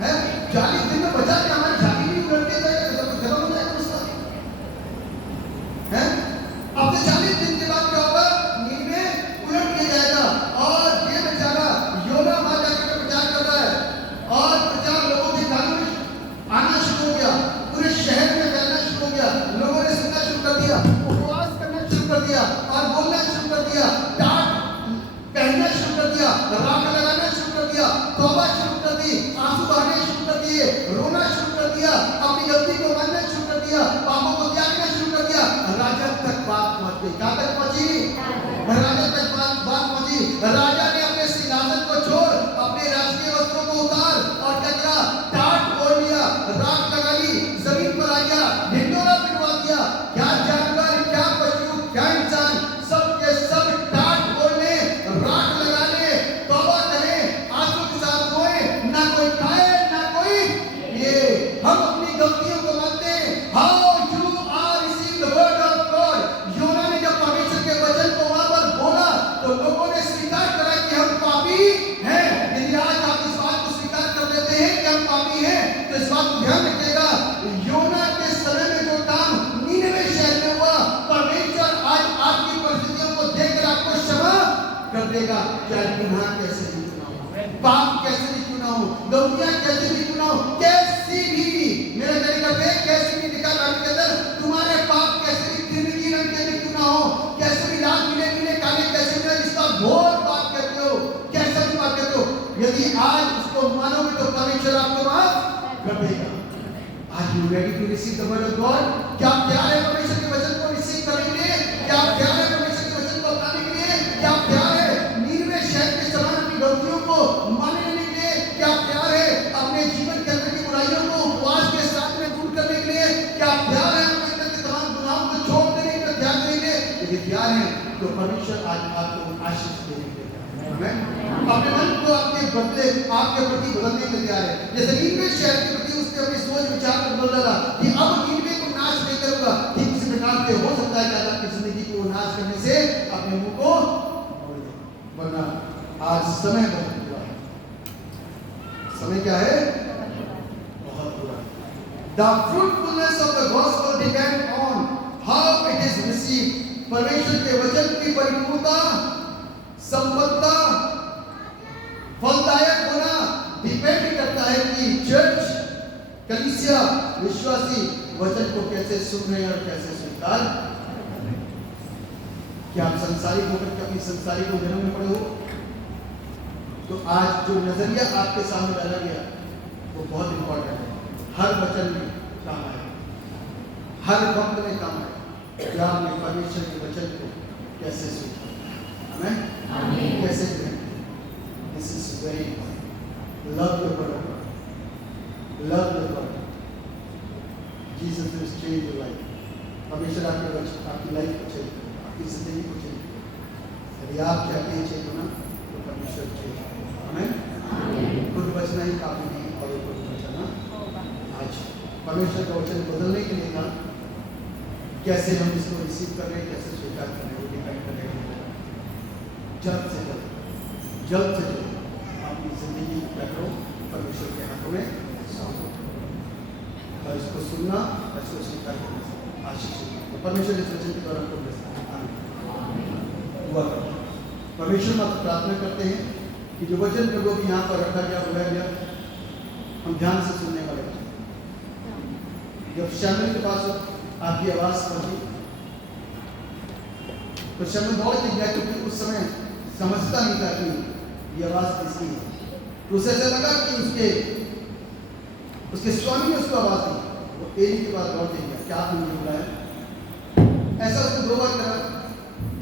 है 40 दिन में बचा के हमारी झांकी भी उलट के जाएगा, जब खत्म हो जाएगा उसका, है? अब से 40 दिन के बाद क्या होगा? नीनवे उलट के जाएगा। और ये बेचारा योना वहां जाकर प्रचार कर रहा है और प्रचार लोगों के कानों में आना शुरू हो गया, पूरे शहर में फैलना शुरू हो गया। लोगों ने सुनना शुरू कर दिया, उपवास करना शुरू कर दिया और बोलना शुरू कर दिया, टाट पहनना शुरू कर दिया, राख लगाना शुरू कर दिया, तौबा शुरू कर दी, आंसू बहाने शुरू कर दिए, रोना शुरू कर दिया, अपनी गलती को मानना शुरू कर दिया, पापों को त्यागना शुरू कर दिया। राजा तक बात पहुंच गई। कहां तक पहुंची? राजा तक बात पहुंची। राजा ने अपने सिंहासन को छोड़, अपने राजकीय वस्त्रों को उतार और क्या करा? टाट ओढ़ लिया, राख लगा ली, जमीन पर आ गया, ढिंढोरा पिटवा दिया। क्या जानवर, क्या पशु, क्या इंसान, सब के सब टाट ओढ़ने, राख लगाने, तौबा करें, आंसू के साथ रोए, ना कोई खाए ना कोई ये। हम अपनी गलतियों को मानते हैं। How you are receive the word of God. Jonah ने जब परमेश्वर के वचन को वहां पर बोला तो लोगों ने स्वीकार करा कि हम पापी हैं। यदि आज आप इस बात को स्वीकार कर लेते हैं कि हम पापी हैं, तो इस बात को ध्यान रखिएगा, योना के समय में जो काम नीनवे शहर में हुआ, परमेश्वर आज आपकी परिस्थितियों को देखकर आपको क्षमा कर देगा। चाहे गुनाह कैसे भी क्यों ना हो, पाप कैसे भी क्यों ना हो, गलतियां कैसे भी क्यों ना हो, कैसी भी मेरे तरीका पे कैसी भी निकाल के अंदर तुम्हारे पाप कैसे भी तिनकी रंग के भी क्यों ना हो, कैसे भी लाल पीले पीले काले कैसे भी, जिसका घोर पाप कहते हो, कैसा भी पाप कहते हो, यदि आज उसको मानोगे तो परमेश्वर आपको माफ कर देगा। Are you ready to receive the word of God? क्या प्यार है परमेश्वर के वचन को रिसीव करने के लिए? क्या प्यार है परमेश्वर के वचन को अपनाने के लिए? क्या प्यार है नीनवे शहर के समान अपनी गलतियों को मान लेने के लिए? क्या प्यार है अपने जीवन के अंदर की बुराइयों को उपवास के साथ में दूर करने के लिए? क्या प्यार है अपने अंदर के तमाम गुनाहों को छोड़ देने के लिए, त्याग देने के लिए? यदि प्यार है तो परमेश्वर आज आपको आशीष देने के लिए अपने मन को आपके बदले आपके प्रति बदलने के तैयार है। जैसे नीनवे शहर के प्रति उसने अपनी सोच विचार को बदल डाला कि अब नीनवे को नाश नहीं करूंगा। ठीक इसी प्रकार से हो सकता है कि आज आपकी जिंदगी को नाश करने से अपने मुंह को मोड़ दे, वरना आज समय बहुत बुरा है। समय क्या है? बहुत बुरा। The fruitfulness of the gospel depend on how it is received. परमेश्वर के वचन की परिपूर्णता, संपन्नता, फलदायक होना डिपेंड करता है कि चर्च, कलीसिया, विश्वासी वचन को कैसे सुन रहे हैं और कैसे स्वीकार। क्या आप संसारिक होकर के अपनी संसारिक को जन्म में पड़े हो? तो आज जो नजरिया आपके सामने डाला गया वो बहुत इंपॉर्टेंट है। हर वचन में काम आए, हर वक्त में काम आए। क्या आपने परमेश्वर के वचन को कैसे सुना? आमीन। कैसे करें? This is very important. Love your brother. Love your brother. Jesus will change your life. परमेश्वर आपके वचन, आपकी लाइफ को चेंज करेगा, आपकी जिंदगी को चेंज करेगा। यदि आप चाहते हैं चेक होना तो परमेश्वर चेक हमें खुद बचना ही काफी नहीं और खुद बचना आज परमेश्वर का वचन बदलने के लिए था। कैसे हम इसको रिसीव कर रहे हैं, कैसे स्वीकार कर रहे हैं, वो डिपेंड करेगा। जल्द से जल्द अपनी जिंदगी रखो परमेश्वर के हाथों में सौंपो और इसको सुनना और इसको स्वीकार करना आशीष तो परमेश्वर इस वचन के द्वारा हमको दुआ करो। परमेश्वर में प्रार्थना करते हैं कि जो वचन प्रभु भी यहाँ पर रखा गया बुलाया गया हम ध्यान से सुनने वाले। जब शैमुएल के पास आपकी आवाज पहुंची तो शैमुएल दौड़ के गया क्योंकि उस समय समझता नहीं था कि ये आवाज किसकी है। तो उसे ऐसा लगा कि उसके स्वामी ने उसको आवाज दी। वो एली के पास दौड़ के गया, क्या आपने मुझे बुलाया? ऐसा उसने 2 बार करा।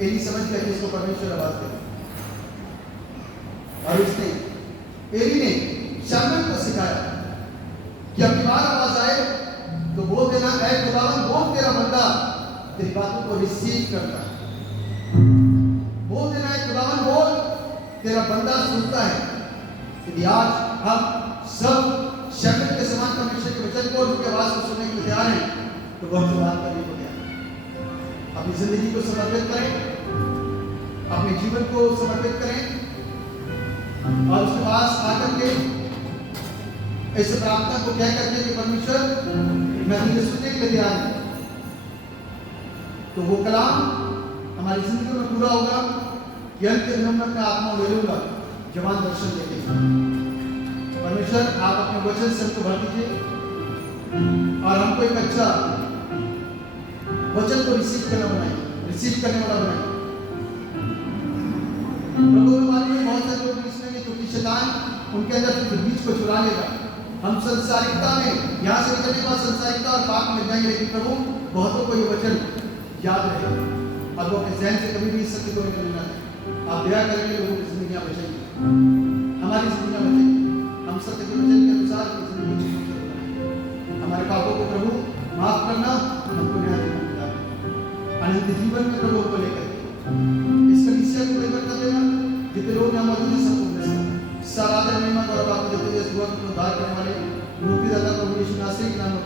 एली समझ गया कि इसको परमेश्वर आवाज दे और उसने एली ने शैमुएल को सिखाया कि अब बार आवाज आए तो बोल देना, ऐ खुदावन बोल तेरा बंदा तेरी बातों को रिसीव करता है। बोल देना, ऐ खुदावन बोल तेरा बंदा सुनता है। यदि आज हम सब शैमुएल के समान परमेश्वर के वचन को उनकी आवाज को सुनने के लिए तैयार हैं तो वह बात करने को तैयार है। अपनी जिंदगी को समर्पित करें, अपने जीवन को समर्पित करें और उसके पास आकर के इस प्रार्थना को कह करके कि परमेश्वर मैं तुझे सुनने के लिए तैयार हूं। तो वो कलाम हमारी जिंदगी में पूरा होगा कि अंत के दिनों में अपना आत्मा ले लूंगा जवान दर्शन देते। परमेश्वर आप अपने वचन से हमको भर दीजिए और हमको एक अच्छा वचन को रिसीव करने वाला बनाइए। प्रभु हमारे बहुत सारे लोग इसमें क्योंकि शैतान उनके अंदर बीच को चुरा लेगा। हम संसारिकता में यहाँ से निकलने के बाद संसारिकता और पाप में जाएंगे, लेकिन प्रभु बहुतों को ये वचन याद रहे और वो अपने जहन से कभी भी इस सत्य को निकलने ना दें। आप दया करेंगे, लोगों की जिंदगियां बचेंगी, हमारी जिंदगियां बचेंगी। हम सत्य के वचन के अनुसार जिंदगी जीवन हमारे पापों को प्रभु माफ करना, हमको न्याय देना, अनंत जीवन में प्रभु को लेकर इस कलीसिया को लेकर कर देना। जितने लोग यहाँ मौजूद हैं सबको सारा आदर महिमा और बाप देते हुए उद्धार करने वाले मुक्तिदाता प्रभु यीशु मसीह के नाम में